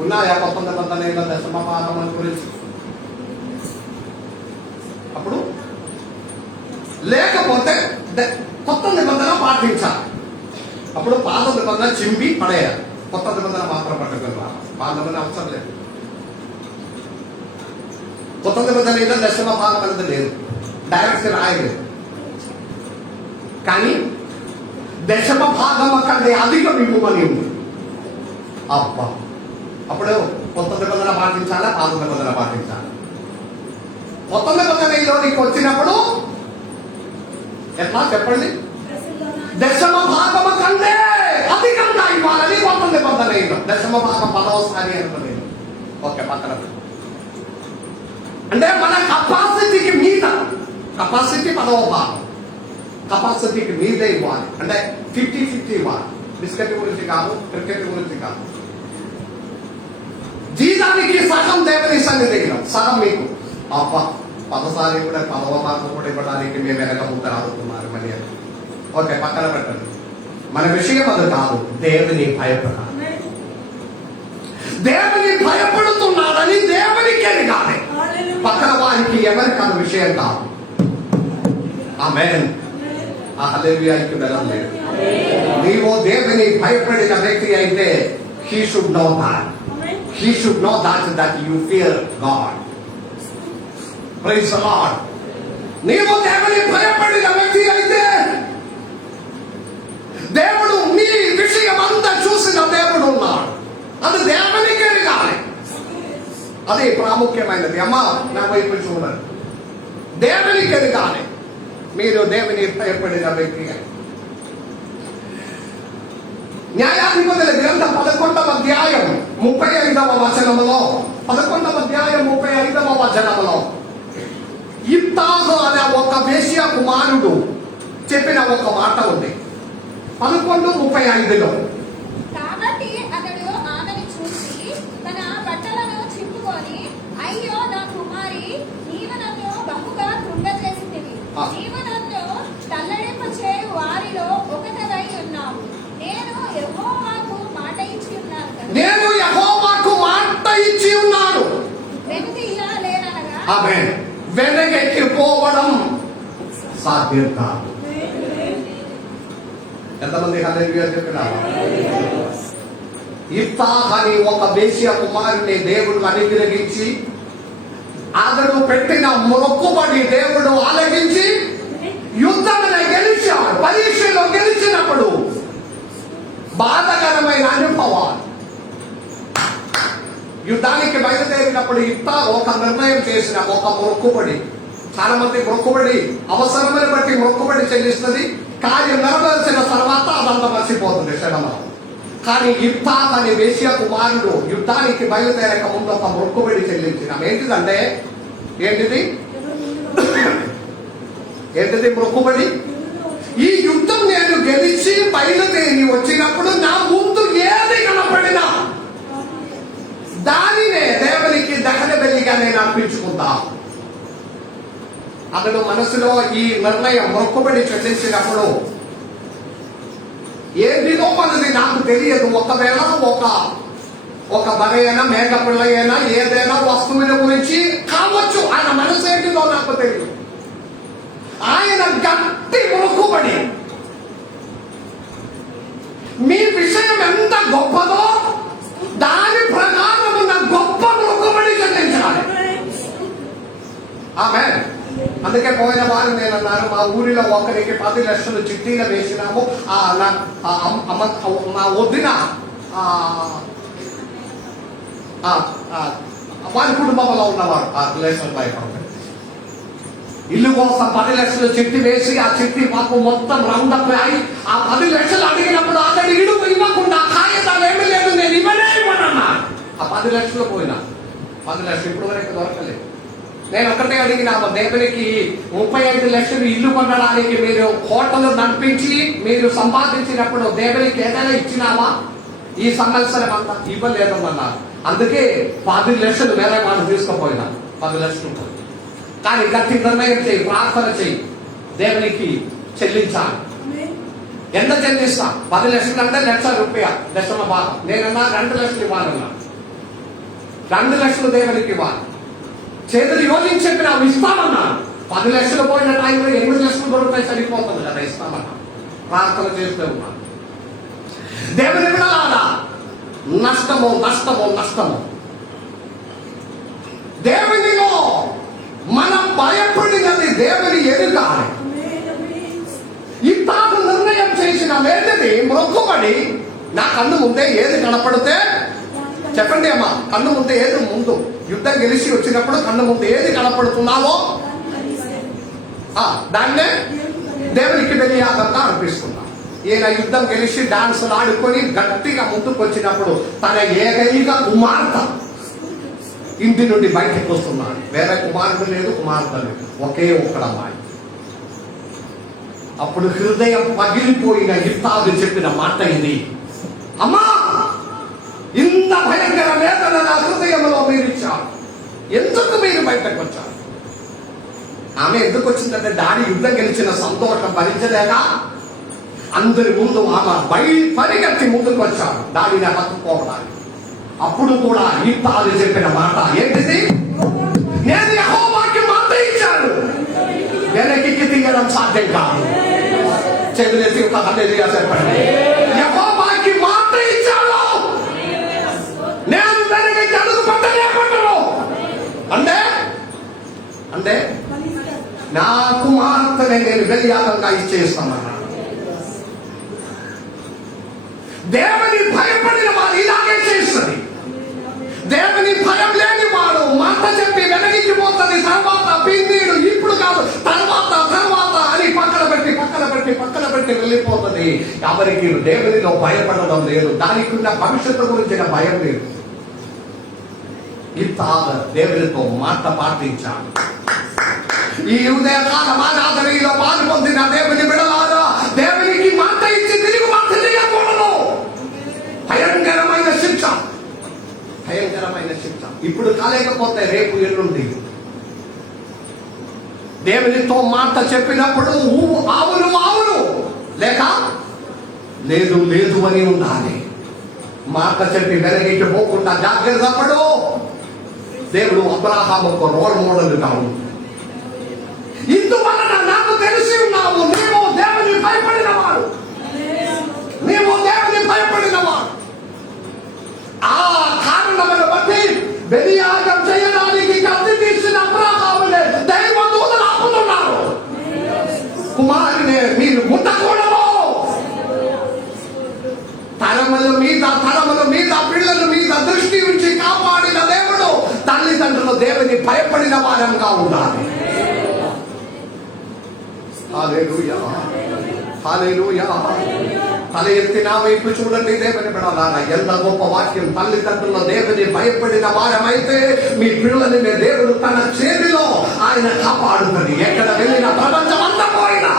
ఉన్నాయా? కొత్త నిబంధనలో దశమభాగం అని గురించి అప్పుడు లేకపోతే కొత్త నిబంధన పాటించాలి. అప్పుడు పాత నిబంధన చింపి పడేయాలి, కొత్త నిబంధన మాత్రం పట్టుకుని పాత నిబంధన అవసరం లేదు. కొత్త నిబంధనలో దశమభాగం అనేది లేదు, డైరెక్ట్ రాయలేదు. కానీ దశమభాగం కంటే అధికం ఇవ్వమని ఉంది. అబ్బా, అప్పుడు కొత్త నిబంధన పాటించాలా, పాత నిబంధన పాటించాలి? కొత్త నిబంధనలో నీకు వచ్చినప్పుడు ఎట్లా చెప్పండి? దశమభాగం కంటే అధికంగా ఇవ్వాలని కొత్త నిబంధనలో. దశమభాగం 10వసారి అనుకోలేదు. ఓకే, పక్కన అంటే మన కెపాసిటీకి మీద, కెపాసిటీ 10వ భాగం, కెపాసిటీకి మీదే ఇవ్వాలి. అంటే 50-50 ఇవ్వాలి. బిస్కెట్ గురించి కాదు, క్రికెట్ గురించి కాదు. జీతానికి సగం దేవుని సన్నిధిలో, సగం మీకు. అబ్బా, 10సారి కూడా 10వ భాగం కూడా ఇవ్వడానికి మేము వెనక ముందు ఆడుతున్నారు మళ్ళీ. ఓకే, పక్కన పెట్టండి. మన విషయం అది కాదు. దేవుని భయపడాలి. దేవుని భయపడుతున్నాడని దేవునికి ఎరగాలి. పక్కన వారికి ఎవరికి అది విషయం కాదు. ఆమేన్. ఆ హల్లెలూయాకి వెళ్ళలేదు. నీవు దేవుని భయపడిన వ్యక్తి అయితే he should know that. He should know that you fear God. Praise the Lord. నీవు దేవుని భయపడిన వ్యక్తి అయితే దేవుడు నీ విషయం అంతా చూసిన దేవుడు ఉన్నాడు. అది దేవునికి ఎరగాలి. అది ప్రాముఖ్యమైనది. అమ్మా, నా వైపు చూడండి. దేవునికి ఎరగాలి. మీరు దేవుని భయపడిన వ్యక్తి. న్యాయాధిపతుల గ్రంథం 11వ అధ్యాయం 35వ వచనములో, 11వ అధ్యాయం 35వ వచనములో ఇత్తాహు అనే ఒక వేశ్య కుమారుడు చెప్పిన ఒక మాట ఉంది. 11:35లో కాబట్టి అతడు ఆమెను చూసి తన బట్టలను చింపుకొని, అయ్యో నా కుమారి, నీవు నన్ను బహుగా కృంగజేసితివి. నీవు నన్ను తల్లడింపచేయు వారిలో ఒకటవై ఉన్నావు. నేను యెహోవాకు మాట ఇచ్చి ఉన్నాను కదా. నేను యెహోవాకు మాట ఇచ్చి ఉన్నాను. వెనుదియ్యలేననగా ఆమేన్. వెనకెక్కి పోవడం సాధ్యం కాదు. ఎంతమంది హల్లెలూయా చెప్పినారు? ఇఫ్తాహ్ అని ఒక వేశ్య కుమారుని దేవుడు అనుగ్రహించి అతడు పెట్టిన మొక్కుబడి దేవుడు ఆలకించి యుద్ధంలో గెలిచాడు. పరీక్షలో గెలిచినప్పుడు బాధకరమైన అనుభవాలు. యుద్ధానికి బయలుదేరినప్పుడు ఇఫ్తాహ్ ఒక నిర్ణయం చేసిన ఒక మొక్కుబడి. చాలా మంది మొక్కుబడి అవసరమైన బట్టి మొక్కుబడి చెల్లిస్తుంది. కార్యం నెరవేర్చిన తర్వాత అదంతా మర్చిపోతుంది క్షణంలో. కానీ ఇఫ్తాహ్ అనే వేశ్య కుమారుడు యుద్ధానికి బయలుదేరక ముందు ఒక మొక్కుబడి చెల్లించిన. ఏంటిదంటే ఏంటిది మొక్కుబడి? ఈ యుద్ధం నేను గెలిచి బయలుదేరి వచ్చినప్పుడు నా ముందు ఏది కనపడినా దానినే దేవునికి దహన బలిగా నేను అర్పించుకుంటా. అతడు మనసులో ఈ నిర్ణయం మొక్కుబడి చెల్లించినప్పుడు ఏదిలో మనది నాకు తెలియదు. ఒకవేళ ఒక బరైనా మేకపిల్ల అయినా ఏదైనా వస్తువుల గురించి కావచ్చు, ఆయన మనసు ఏంటిదో నాకు తెలియదు. ఆయన గట్టి మొక్కుబడి, మీ విషయం ఎంత గొప్పదో దాని ప్రకారం ఉన్న గొప్ప మొక్కుబడి చెల్లించాలి. ఆమె అందుకే పోయిన వారం నేను అన్నాను, మా ఊరిలో ఒకరికి 10 లక్షలు చిట్టీలు వేసినాము. మా వదిన వారి కుటుంబంలో ఉన్నవారు ఆ రిలేషన్ ఇల్లు కోసం 10 లక్షలు చిట్టి వేసి ఆ చిట్టి పాపం మొత్తం రౌండప్ అయి ఆ 10 లక్షలు అడిగినప్పుడు అతడు ఇవ్వకుండా కాగితాలు ఏమీ లేదు, నేను ఇవ్వనన్నా. ఆ 10 లక్షలు పోయినా 10 లక్షలు ఇప్పుడు వరకు దొరకలేదు. నేను ఒకటే అడిగినాము, దేవునికి 35 లక్షలు ఇల్లు కొనడానికి మీరు హోటల్ నడిపించి మీరు సంపాదించినప్పుడు దేవునికి ఏదైనా ఇచ్చినావా? ఈ సంవత్సరం అంతా ఇవ్వలేదన్నారు. అందుకే 10 లక్షలు వేరే వాళ్ళు తీసుకుపోయినా 10 లక్షలు. కానీ గట్టి నిర్ణయం చేయి, ప్రార్థన చేయి, దేవునికి చెల్లించాలి. ఎంత చెల్లిస్తా? 10 లక్షలు అంటే ₹1,00,000 దశమ భాగం. నేనన్నా 2 లక్షలు ఇవ్వాలన్నా, 2 లక్షలు దేవునికి ఇవ్వాలి. చేతులు యోజించి చెప్పి నాకు ఇస్తామన్నా. 10 లక్షలు పోయిన టైంలో 8 లక్షలు దొరుకుతాయి, సరిపోతుంది కదా, ఇస్తామన్నా. ప్రార్థన చేస్తూ ఉన్నాను. దేవుని విడాలా నష్టము నష్టము నష్టము. దేవునిలో మనం భయపడినది దేవుని ఎదుగాలి. ఇతాను నిర్ణయం చేసిన వేదిని మొక్కుబడి, నా కన్ను ముందే ఏది కనపడితే చెప్పండి అమ్మా, కన్ను ముందే ఏది ముందు యుద్ధం గెలిచి వచ్చినప్పుడు కన్ను ముందు ఏది కనపడుతున్నావో దాన్నే దేవునికి బలియాగంగా అర్పిస్తున్నాం. ఈయన యుద్ధం గెలిచి డాన్సులు ఆడుకొని గట్టిగా ముందుకు వచ్చినప్పుడు తన ఏకైక కుమార్తె ఇంటి నుండి బయటకు వస్తున్నాడు. వేరే కుమారుడు లేదు, కుమార్తె లేదు, ఒకే ఒక్కడ అమ్మాయి. అప్పుడు హృదయం పగిలిపోయిన ఇత్తాదు చెప్పిన మాట ఇది, అమ్మా ఇంత భయంకర వేదన నా హృదయంలో మీరు ఇచ్చారు, ఎందుకు మీరు బయటకు వచ్చారు? ఆమె ఎందుకు వచ్చిందంటే డాడీ యుద్ధం గెలిచిన సంతోషం భరించలేక అందరి ముందు ఆమె పరిగెత్తి ముందుకు వచ్చాడు డాడీని హత్తుకోవడానికి. అప్పుడు కూడా ఇత్తాదు చెప్పిన మాట ఏంటిది? నేను యెహోవాకి మాట ఇచ్చాను, వెనక్కి తీయడం సాధ్యం కాదు. చెవిలేసి ఒక హల్లెలూయా చెప్పండి. యెహోవాకి మాట ఇచ్చాను, నేను వెనక్కి అడుగు పెట్టలేకుంటాను. అంటే నా కుమార్తెని నేను బలియాగంగా ఇచ్చేస్తానన్నాను. దేవుని భయపడిన వాడు ఇలాగే చేస్తుంది. దేవుని భయం లేని వాడు మాట చెప్పి వెనక్కి పోతుంది, తర్వాత పిందీడు ఇప్పుడు కాదు తర్వాత అని పక్కన పెట్టి వెళ్ళిపోతుంది. ఎవరికి దేవునిలో భయపడడం లేదు, దానికి ఉన్న భవిష్యత్తు గురించిన భయం లేదు. ఇంత దేవునితో మాట పాటించాలి. ఈ ఉదయకాల ఆరాధనలో పాలు పొందిన దేవుని బిడ్డలారా, దేవునికి మాట ఇచ్చి తిరిగి మాట చేయకూడదు. భయంకరమైన శిక్ష. ఇప్పుడు కాలేకపోతే రేపు ఎల్లుండి. దేవునితో మాట చెప్పినప్పుడు ఆవులు లేక లేదు అని ఉండాలి. మాట చెప్పి వెనక్కి పోకుండా జాగ్రత్త పడు. దేవుడు అబ్రహాముకు రోల్ మోడల్ కావు. ఇందువలన నాకు తెలిసి ఉన్నావు, నీవు దేవుని భయపడినవాడు. ఆ కారణమును బట్టి బలియాగం చేయడానికి కత్తి తీసిన అబ్రహామునే దైవదూతలు ఆపుతున్నారు. కుమారునే మీరు ముట్టకూడదు. తరముల మీద పిల్లల మీద దృష్టి ఉంచి కాపాడిన దేవుడు తల్లిదండ్రులు దేవుని భయపడిన వారంగా ఉండాలి. హల్లెలూయా, హల్లెలూయా. తల ఎత్తి నా వైపు చూడండి దేవుని బిడ్డలారా, ఎంత గొప్ప వాక్యం. తల్లిదండ్రుల దేవుని భయపడిన వారమైతే మీ పిల్లలని దేవుడు తన చేతిలో ఆయన కాపాడుతుంది. ఎక్కడ వెళ్ళిన ప్రపంచం అంతా పోయినా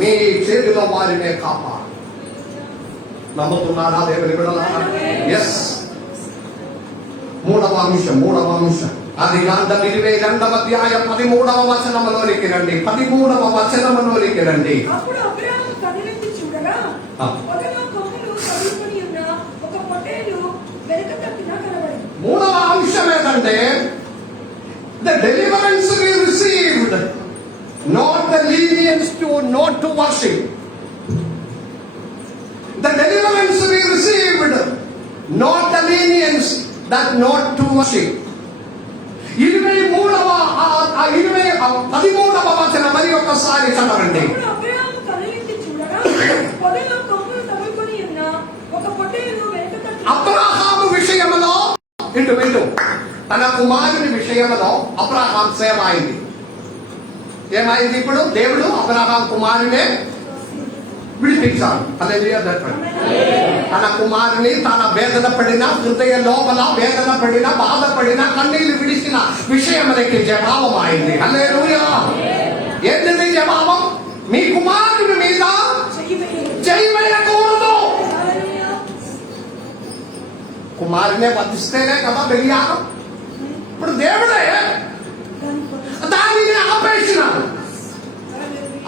మీ చేతిలో వారినే కాపాడు. నమ్ముతున్నారా దేవుని బిడ్డలారా? ఎస్. మూడవ అంశం ఆదికాండం 22వ అధ్యాయం 13వ వచనములోనికి రండి. 13వ వచనములోనికి రండి. అప్పుడు అబ్రాహాము కనులెత్తి చూడగా పొదలో కొమ్ములు తగులుకొని ఉన్న ఒక పొట్టేలు వెనుక తప్పినా కనబడింది. మూడవ అంశం ఏంటంటే the deliverance we received, not the lenience to not to worship. The deliverance we received, not the lenience that not to worship. 13వ వచనం మరి ఒకసారి చదవండి. అప్పుడు అబ్రాహాము కనులెత్తి చూడగా పొదలో కొమ్ములు తగులుకొని ఉన్న ఒక పొట్టేలు వెనుక తప్పి అబ్రహాము విషయంలో ఇటు తన కుమారుని విషయంలో అబ్రహాం సేవ అయింది. ఏమైంది? ఇప్పుడు దేవుడు అబ్రహాం కుమారునే విడిపించాడు. హల్లెలూయా చెప్పండి. తన కుమారుని తన వేదన పడిన హృదయ లోపల వేదన పడిన బాధపడిన కన్నీళ్లు విడిచిన విషయములకి జవాబం అయింది. హల్లెలూయా. ఏంటిది జవాబం? మీ కుమారుని మీద జై వేయకూడదు. కుమారునే వధిస్తేనే కదా బలియాగం. ఇప్పుడు దేవుడే దానిని ఆపేసినాడు.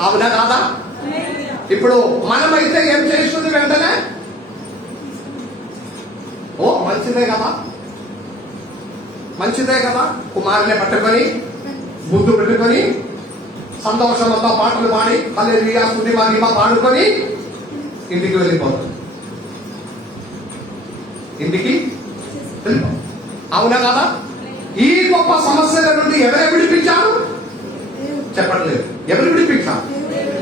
అవునా కాదా? ఇప్పుడు మనమైతే ఏం చేస్తుంది వెంటనే? ఓ మంచిదే కదా కుమారునే పట్టుకొని ముద్దు పెట్టుకొని సంతోషంతో పాటలు పాడి హల్లెలూయా స్తుతి మహిమ పాడుకొని ఇంటికి వెళ్ళిపోతుంది. అవునా కదా? ఈ గొప్ప సమస్యల నుండి ఎవరే విడిపించారు? చెప్పట్లేదు. ఎవరు విడిపించారు?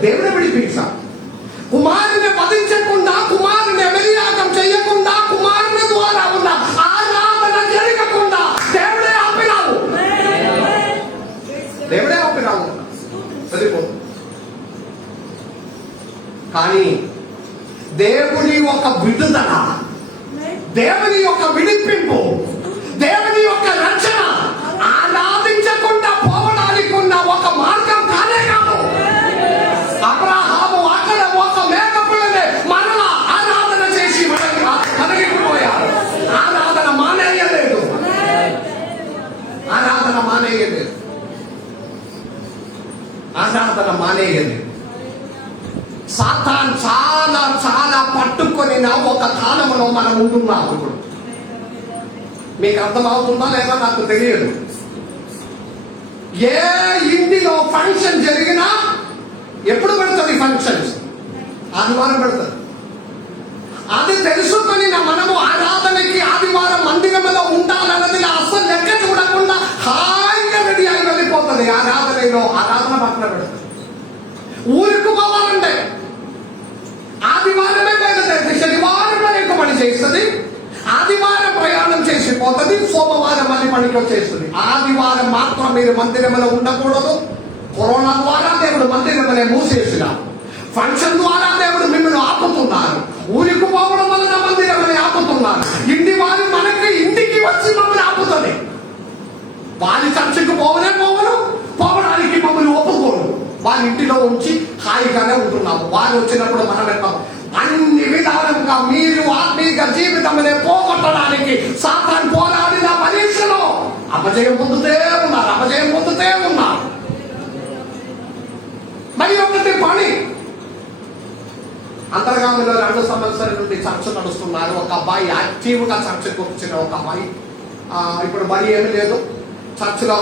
దేవుడే విడిపించారు. కుమారుని వధించకుండా, కుమారుని బలియాగం చేయకుండా, కుమారుని ద్వారా ఉన్న ఆరాధన జరగకుండా దేవుడే ఆపినావు. వెళ్ళిపో. కానీ దేవుని ఒక విడుదల, దేవుని యొక్క విడిపింపు, దేవుని యొక్క రక్షణ ఆరాధించకుండా పోవడానికి ఉన్న ఒక మార్గం కానే కాదు. అబ్రహాము అక్కడ ఒక మేకపిల్లని మరలా ఆరాధన చేసి మనకిపోయారు. ఆరాధన మానేయలేదు. సాతాన్ చాలా పట్టుకొని ఒక కాలంలో మనం ఉంటున్నాం. ఇప్పుడు మీకు అర్థమవుతుందా లేదా నాకు తెలియదు. ఏ ఇంటిలో ఫంక్షన్ జరిగినా ఎప్పుడు పెడుతుంది ఫంక్షన్స్? ఆదివారం పెడుతుంది. అది తెలుసుకొని మనము ఆరాధనకి ఆదివారం మందిరంలో ఉండాలన్నది అసలు లెక్క చూడకుండా హాయిగా రెడీ అయి వెళ్ళిపోతుంది. ఆరాధన పక్కన పెడుతుంది. ఊరికి పోవాలంటే ఆదివారమే బయలుదేరి శనివారం ఎక్కువ పని చేస్తుంది, ఆదివారం ప్రయాణం చేసిపోతుంది, సోమవారం మళ్ళీ పనికి వచ్చేస్తుంది. ఆదివారం మాత్రం మీరు మందిరంలో ఉండకూడదు. కరోనా ద్వారా దేవుడు మందిరమనే మూసేసిన, ఫంక్షన్ ద్వారా దేవుడు మిమ్మల్ని ఆపుతున్నారు, ఊరికి పోవడం వలన మందిరమని ఆపుతున్నారు. ఇంటి వారు మనకి ఇంటికి వచ్చి మమ్మల్ని ఆపుతుంది. వారి చర్చకు పోవడానికి మమ్మల్ని ఒప్పుకోరు. వారి ఇంటిలో ఉంచి హాయిగానే ఉంటున్నాము. వారు వచ్చినప్పుడు మనం వెళ్తాం. అన్ని విధాలుగా మీరు ఆత్మీయ జీవితంలో పోగొట్టడానికి సాతాను పోరాడిన పరీక్షలో అపజయం పొందుతే ఉన్నారు. మరి ఒకటి పని, అంతర్గామిలో 2 సంవత్సరాల నుండి చర్చ నడుస్తున్నారు. ఒక అబ్బాయి యాక్టివ్ గా చర్చకు వచ్చిన ఒక అబ్బాయి. ఇప్పుడు మరి ఏమి లేదు, చర్చలో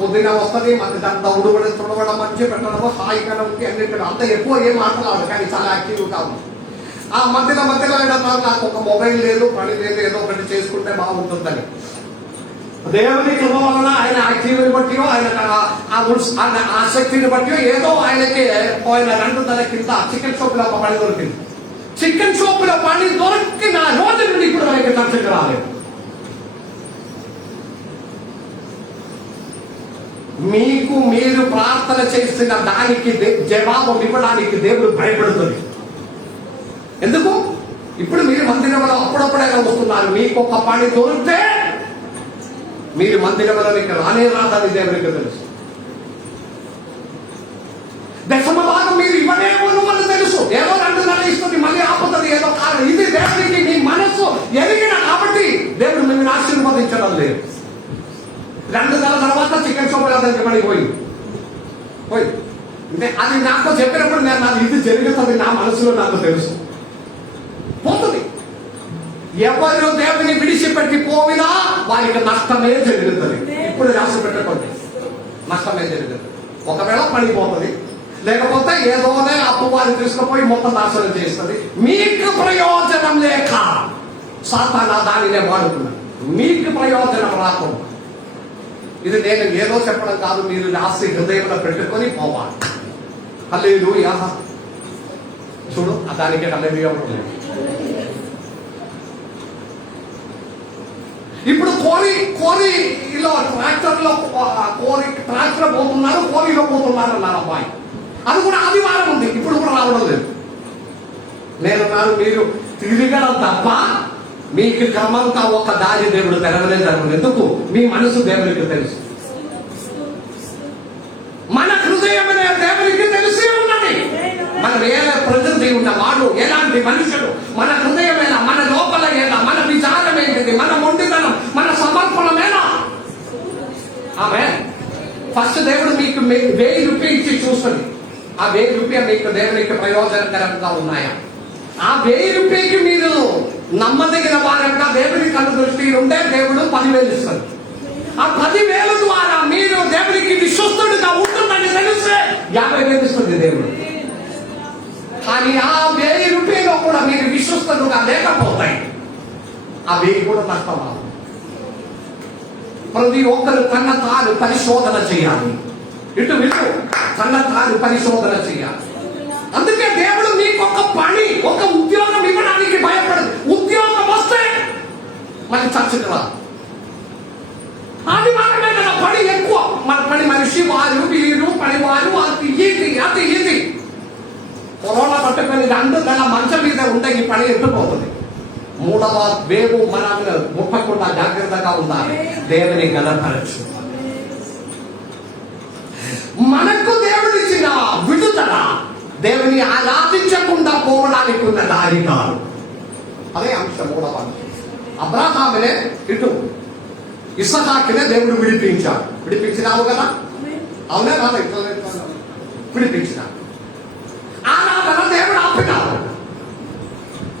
పొద్దున వస్తుంది, మనకి దాంట్లో తుడవడం మంచి పెట్టడం హాయిగా ఉంది. అన్నింటి అంత ఎక్కువ ఏం మాట్లాడాలి, కానీ చాలా యాక్టివ్గా ఉంది. ఆ మధ్యలో నాకు ఒక మొబైల్ లేదు, పని లేదు, ఏదో ఒకటి చేసుకుంటే బాగుంటుందని. దేవుని కృప వలన ఆయన యాక్టివ్ని బట్టి, ఆయన ఆసక్తిని బట్టి ఏదో ఆయనకి ఆయన 2 నెలల కింద చికెన్ షాప్ లో ఒక పని దొరికింది. చికెన్ షాప్ లో పని దొరికిన రోజు నుండి ఇప్పుడు ఆయనకి చర్చకు రాలేదు. మీరు ప్రార్థన చేసిన దానికి జవాబు ఇవ్వడానికి దేవుడు భయపడుతుంది. ఎందుకు? ఇప్పుడు మీరు మందిరంలో అప్పుడప్పుడైనా వస్తున్నారు. మీకు ఒక పని దొరికితే మీరు మందిరంలో ఇక్కడ రాదని దేవునికి తెలుసు. దశమ భాగం మీరు ఇవ్వలేము ఏదో 2 నెలలు ఇస్తుంది, మళ్ళీ ఆపుతుంది, ఏదో కారణం. ఇది దేవునికి మీ మనస్సు ఎరిగిన కాబట్టి దేవుడు మిమ్మల్ని ఆశీర్వదించడం లేదు. 2 నెలల తర్వాత చికెన్ షాప్ అతనికి పడి పోయి అంటే అది నాకు చెప్పినప్పుడు నేను నాకు ఇది జరుగుతుంది, నా మనసులో నాకు తెలుసు పోతుంది. ఎవరు దేవుని విడిచిపెట్టి పోవినా వారికి నష్టమే జరుగుతుంది. ఇప్పుడు రాసి పెట్టుకోండి, నష్టమే జరుగుతుంది. ఒకవేళ పడిపోతుంది, లేకపోతే ఏదోనే అప్పు వారిని తీసుకుపోయి మొత్తం నాశనం చేస్తుంది. మీకు ప్రయోజనం లేక సాతాను దానినే వాడుకున్నాడు, మీకు ప్రయోజనం రాకుండా. ఇది నేను ఏదో చెప్పడం కాదు, మీరు రాసి హృదయంలో పెట్టుకొని పోవాలి. హల్లెలూయా. చూడు దానికి హల్లెలూయా ఉంటుంది. ఇప్పుడు కోరిలో ట్రాక్టర్ పోతున్నారు, కోరిలో పోతున్నారు అన్నారు అబ్బాయి. అది కూడా ఆదివారం ఉంది, ఇప్పుడు కూడా రావడం లేదు. నేను మీరు తిరగడం తప్ప మీకు క్రమంగా ఒక దారి దేవుడు తెరవలేదు. ఎందుకు? మీ మనసు దేవునికి తెలుసు, మన హృదయం దేవునికి తెలిసి ఉన్నది. మనం ప్రజలు ఉన్నవాడు ఎలాంటి మనుషుడు, మన హృదయమేనా, మన లోపల ఏనా, మన విచారం ఏంటిది, మన మొండితనం, మన సమర్పణమేనా. ఆమె ఫస్ట్ దేవుడు మీకు 1000 రూపాయలు ఇచ్చి చూస్తుంది. ఆ 1000 రూపాయలు మీకు దేవునికి ప్రయోజనకరంగా ఉన్నాయా? ఆ 1000 రూపాయలకి మీరు నమ్మదగిన వారంగా దేవుని కన్ను దృష్టి ఉంటే దేవుడు 10,000 ఇస్తారు. ఆ 10,000 ద్వారా మీరు దేవునికి విశ్వస్తుడిగా ఉంటుందని తెలిస్తే 50,000 ఇస్తుంది దేవుడు. కానీ ఆ 1000 రూపాయలు కూడా మీరు విశ్వస్తుడుగా లేకపోతాయి, ఆ 1000 కూడా నష్టం. ప్రతి ఒక్కరు తన తాను పరిశోధన చేయాలి. ఇటు తన తాను పరిశోధన చేయాలి. అందుకే దేవుడు మీకు ఒక పని, ఒక ఉద్యోగం ఇవ్వడానికి భయపడదు. ఉద్యోగం వస్తే మన చర్చకు రా. ఆదివారమే కదా పని ఎక్కువ. మన పని మనిషి వారు వీరు పనివారు అది ఇది. కరోనా పట్టుకొని 2 నెలల మంచం మీద ఉంటే ఈ పని ఎత్తుపోతుంది. 3వ వేవు మన ముట్టకుండా జాగ్రత్తగా ఉండాలి. దేవుని గణపరచు. మనకు దేవుడిచ్చిన విడుదల దేవుని ఆరాధించకుండా పోవడానికి ఉన్న దారి కాదు. అదే అంశం 3వ. అబ్రాహామునే ఇటు ఇస్సాకునే దేవుడు విడిపించాడు. విడిపించినావు కదా, అవునా కాదా? విడిపించిన ఆరాధన దేవుడు ఆపినాడు.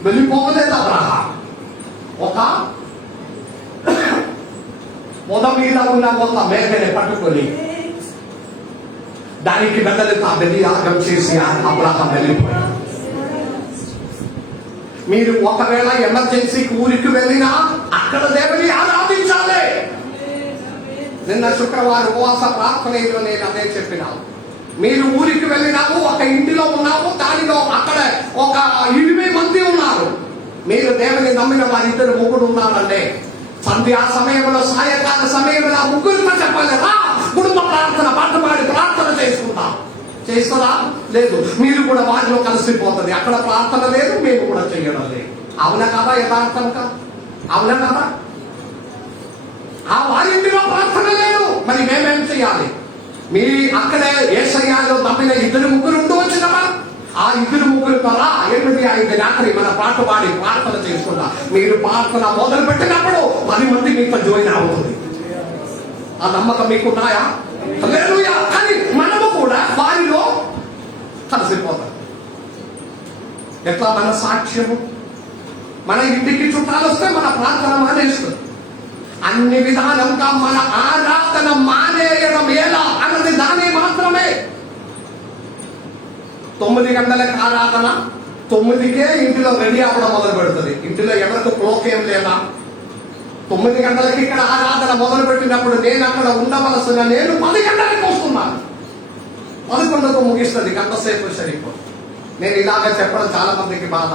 వెళ్ళిపోవలేదు అబ్రాహాం. ఒక పొద మీద ఉన్న ఒక మేకని పట్టుకొని దానికి బదులుగా బలియాగం చేసి అబ్రాహాం వెళ్ళిపోయాడు. మీరు ఒకవేళ ఎమర్జెన్సీకి ఊరికి వెళ్ళినా అక్కడ దేవుని ఆరాధించాలి. నిన్న శుక్రవారం ఉపవాస ప్రార్థనలో నేను అదే చెప్పినాను. మీరు ఊరికి వెళ్ళినాము, ఒక ఇంటిలో ఉన్నాము, దానిలో అక్కడ ఒక 20 మంది ఉన్నారు. మీరు దేవుని నమ్మిన వారి 2 ముగ్గురు ఉన్నారంటే సంధ్యా సమయంలో, సాయంకాల సమయంలో 3 చెప్పాలి, రా కుటుంబ ప్రార్థన పాటపాడి ప్రార్థన చేసుకుంటాం. చేస్తారా? లేదు. మీరు కూడా వారిలో కలిసిపోతుంది. అక్కడ ప్రార్థన లేదు, మేము కూడా చేయడం లేదు. అవునా కదా? యథార్థంగా అవునా కదా? ఆ వారింటిలో ప్రార్థన లేదు, మరి మేమేం చేయాలి? మీ అక్కడే యేసయ్యలో నమ్మిన 2 ముగ్గురు ఉండవచ్చు కదా. ఆ 2 ముగ్గురు ద్వారా 8-5 రాత్రి మన పాట పాడి ప్రార్థన చేసుకుంటా. మీరు ప్రార్థన మొదలు పెట్టినప్పుడు 10 మంది మీతో జాయిన్ అవుతుంది. ఆ నమ్మకం మీకున్నాయా? హల్లెలూయా. కానీ మనము కూడా వారిలో కలిసిపోతాం. ఎట్లా? మన సాక్ష్యము, మన ఇంటికి చుట్టాలు వస్తే మన ప్రార్థన మానేస్తుంది. అన్ని విధాలంగా మన ఆరాధన మానేయడం ఎలా అన్నది దాని మాత్రమే. 9 గంటలకు ఆరాధన, 9కే ఇంటిలో రెడీ అవ్వడం మొదలు పెడుతుంది. ఇంటిలో ఎవరికి క్లోక్ ఏం లేదా? 9 గంటలకి ఇక్కడ ఆరాధన మొదలు పెట్టినప్పుడు నేను అక్కడ ఉండవలసిన నేను 10 గంటలకు వస్తున్నాను. 11కు ముగిస్తుంది, గంటసేపు సరిపోదు. నేను ఇలాగ చెప్పడం చాలా మందికి బాధ.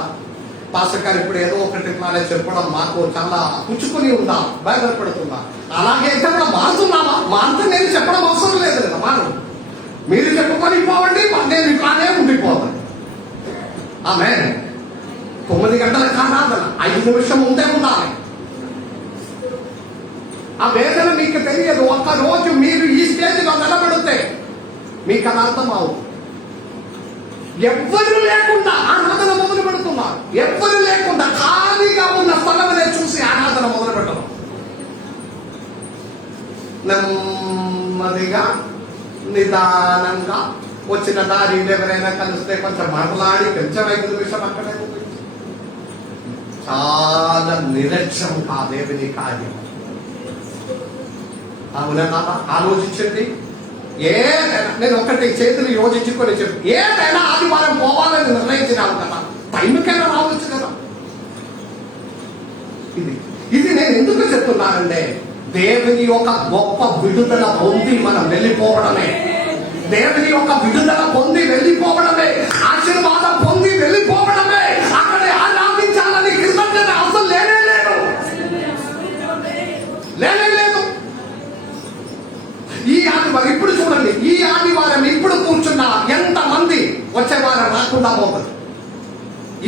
పాస్టర్ గారు ఇప్పుడు ఏదో ఒకటి ఇట్లానే చెప్పడం మాకు చాలా పుచ్చుకొని ఉన్నాం, భయపడుతున్నా. అలాగే అయితే కూడా మారుతున్నావా? మారుతూ నేను చెప్పడం అవసరం లేదు కదా. మీరు చెప్పుకొని పోవండి, నేను ఇట్లానే ఉండిపోతాను. ఆమె 9 గంటలకు ఆరాధన, 5 నిమిషం ఉంటే ఉండాలి. ఆ వేదన మీకు తెలియదు. ఒక్క రోజు మీరు ఈ స్టేజ్లో నిలబడితే మీకు అది అర్థం అవుతుంది. ఎవ్వరు లేకుండా ఆరాధన మొదలు పెడుతున్నారు. ఎవ్వరు లేకుండా ఖాళీగా ఉన్న స్థలమునే చూసి ఆరాధన మొదలు పెట్టడం. నెమ్మదిగా నిదానంగా వచ్చిన దారి ఎవరైనా కలిస్తే కొంచెం మాట్లాడి కొంచెం ఐదు విషయం అక్కడే ఉంది. చాలా నిర్లక్ష్యం కా దేవుని కార్యం. అవునా కాదా? ఆలోచించండి. నేను ఒకటి చేతులు యోచించుకొని చెప్పి ఏదైనా ఆదివారం పోవాలని నిర్ణయించినావు కదా, టైంకైనా రావచ్చు కదా. ఇది నేను ఎందుకు చెప్తున్నానంటే దేవుని యొక్క గొప్ప విడుదల పొంది మనం వెళ్ళిపోవడమే. దేవుని యొక్క విడుదల పొంది వెళ్ళిపోవడమే, ఆశీర్వాదం పొంది వెళ్ళిపోవడమే. అక్కడే ఆరాధించాలని కృతజ్ఞత అసలు లేనే లేదు. ఈ ఆదివారం ఇప్పుడు చూడండి, ఈ ఆదివారం ఇప్పుడు కూర్చున్న ఎంత మంది వచ్చే వారం రాకుండా పోతుంది.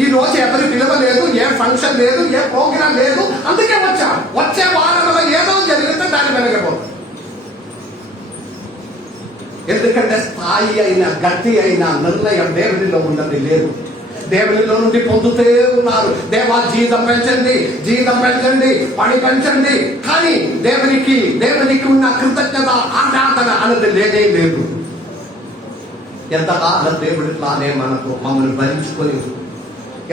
ఈ రోజు ఎవరి పిలువ లేదు, ఏ ఫంక్షన్ లేదు, ఏ ప్రోగ్రాం లేదు, అందుకే వచ్చాం. వచ్చే వారంలో ఏదో జరిగితే దాని వెనకపోతుంది. ఎందుకంటే స్థాయి అయిన గట్టి అయిన నిర్ణయం దేవునిలో ఉన్నది లేదు. దేవునిలో నుండి పొందుతూ ఉన్నారు. దేవా జీతం పెంచండి, జీతం పెంచండి, పని పెంచండి, కానీ దేవునికి ఉన్న కృతజ్ఞత ఆరాధన అన్నది లేదే లేదు. ఎంతకాలం దేవుడిట్లానే మమ్మల్ని భరించుకొని,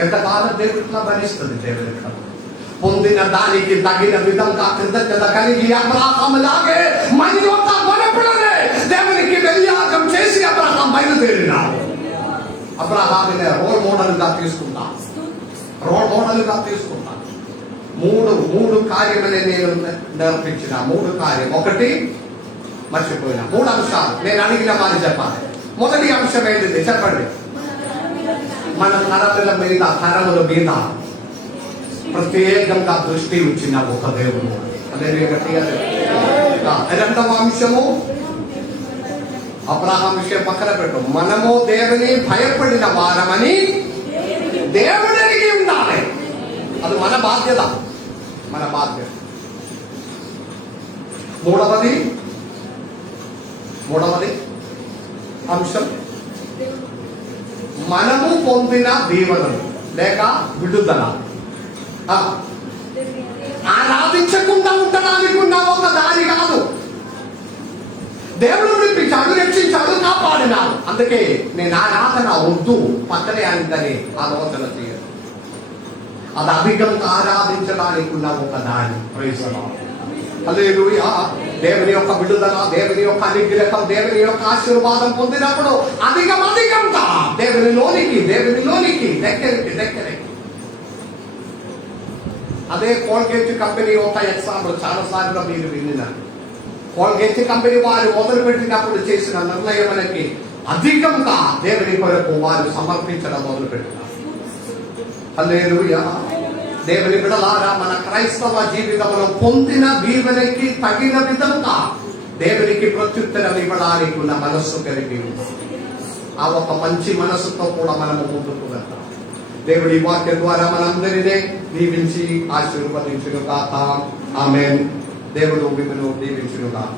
ఎంతకాలం దేవుడిట్లా భరిస్తుంది. దేవుడి పొందిన దానికి తగిన విధంగా కృతజ్ఞత కలిగి అబ్రహాములాగే మన యొక్క వనపులనే దేవునికి బలియాగం చేసి అబ్రహాం బయలుదేరినాడు. అబ్రహామునే రోల్ మోడల్ గా తీసుకుంటా. మూడు కార్యములే నేను నేర్పించిన. మూడు కార్యం. ఒకటి మర్చిపోయినా. 3 అంశాలు నేను అడిగిన వారిని చెప్పాలి. మొదటి అంశం ఏంటిది చెప్పండి. మన తరముల మీద ప్రత్యేకంగా దృష్టి ఇచ్చిన ఒక దేవుడు. అదే రెండవ అంశము అబ్రహాం విషయం పక్కన పెట్టు. మనము దేవుని భయపడిన వారమని దేవుడికి ఉండాలి. అది మన బాధ్యత. మూడవది అంశం మనము పొందిన దీవెనలు లేక విడుదల. ఆరాధించకుండా ఉండడానికి ఉన్న ఒక దారి కాదు. దేవుడు విడిపించాడు, రక్షించాడు, కాపాడినాడు. అందుకే నేను ఆరాధన వద్దు పక్కనే అంతని ఆలోచన చేయదు. అది అధికంగా ఆరాధించడానికి ఉన్న ఒక దారి. హల్లెలూయా. దేవుని యొక్క విడుదల, దేవుని యొక్క అనుగ్రహం, దేవుని యొక్క ఆశీర్వాదం పొందినప్పుడు అధికంగా దేవునిలోనికి దగ్గరికి. అదే కోల్గేట్ కంపెనీ ఒక ఎగ్జాంపుల్ చాలా సార్లు మీరు విన్నారు. కోల్గేట్ కంపెనీ వారు మొదలు పెట్టినప్పుడు చేసిన నిర్ణయానికి అధికంగా దేవుని కొరకు వారు సమర్పించడం మొదలు పెట్టినారు. హల్లెలూయా. దేవుని బిడ్డలారా, మన క్రైస్తవ జీవితంలో పొందిన దీవెనకి తగిన విధంగా దేవునికి ప్రత్యుత్తరం ఇవ్వడానికి ఉన్న మనస్సు కలిగి ఉంది. ఆ ఒక మంచి మనస్సుతో కూడా మనము ముందుకు వెళ్తాం. దేవుడి వాక్యం ద్వారా మనందరినీ దీవించి ఆశీర్వదించును గాక. ఆమేన్. దేవుడు మిమ్మల్ని దీవించును గాక.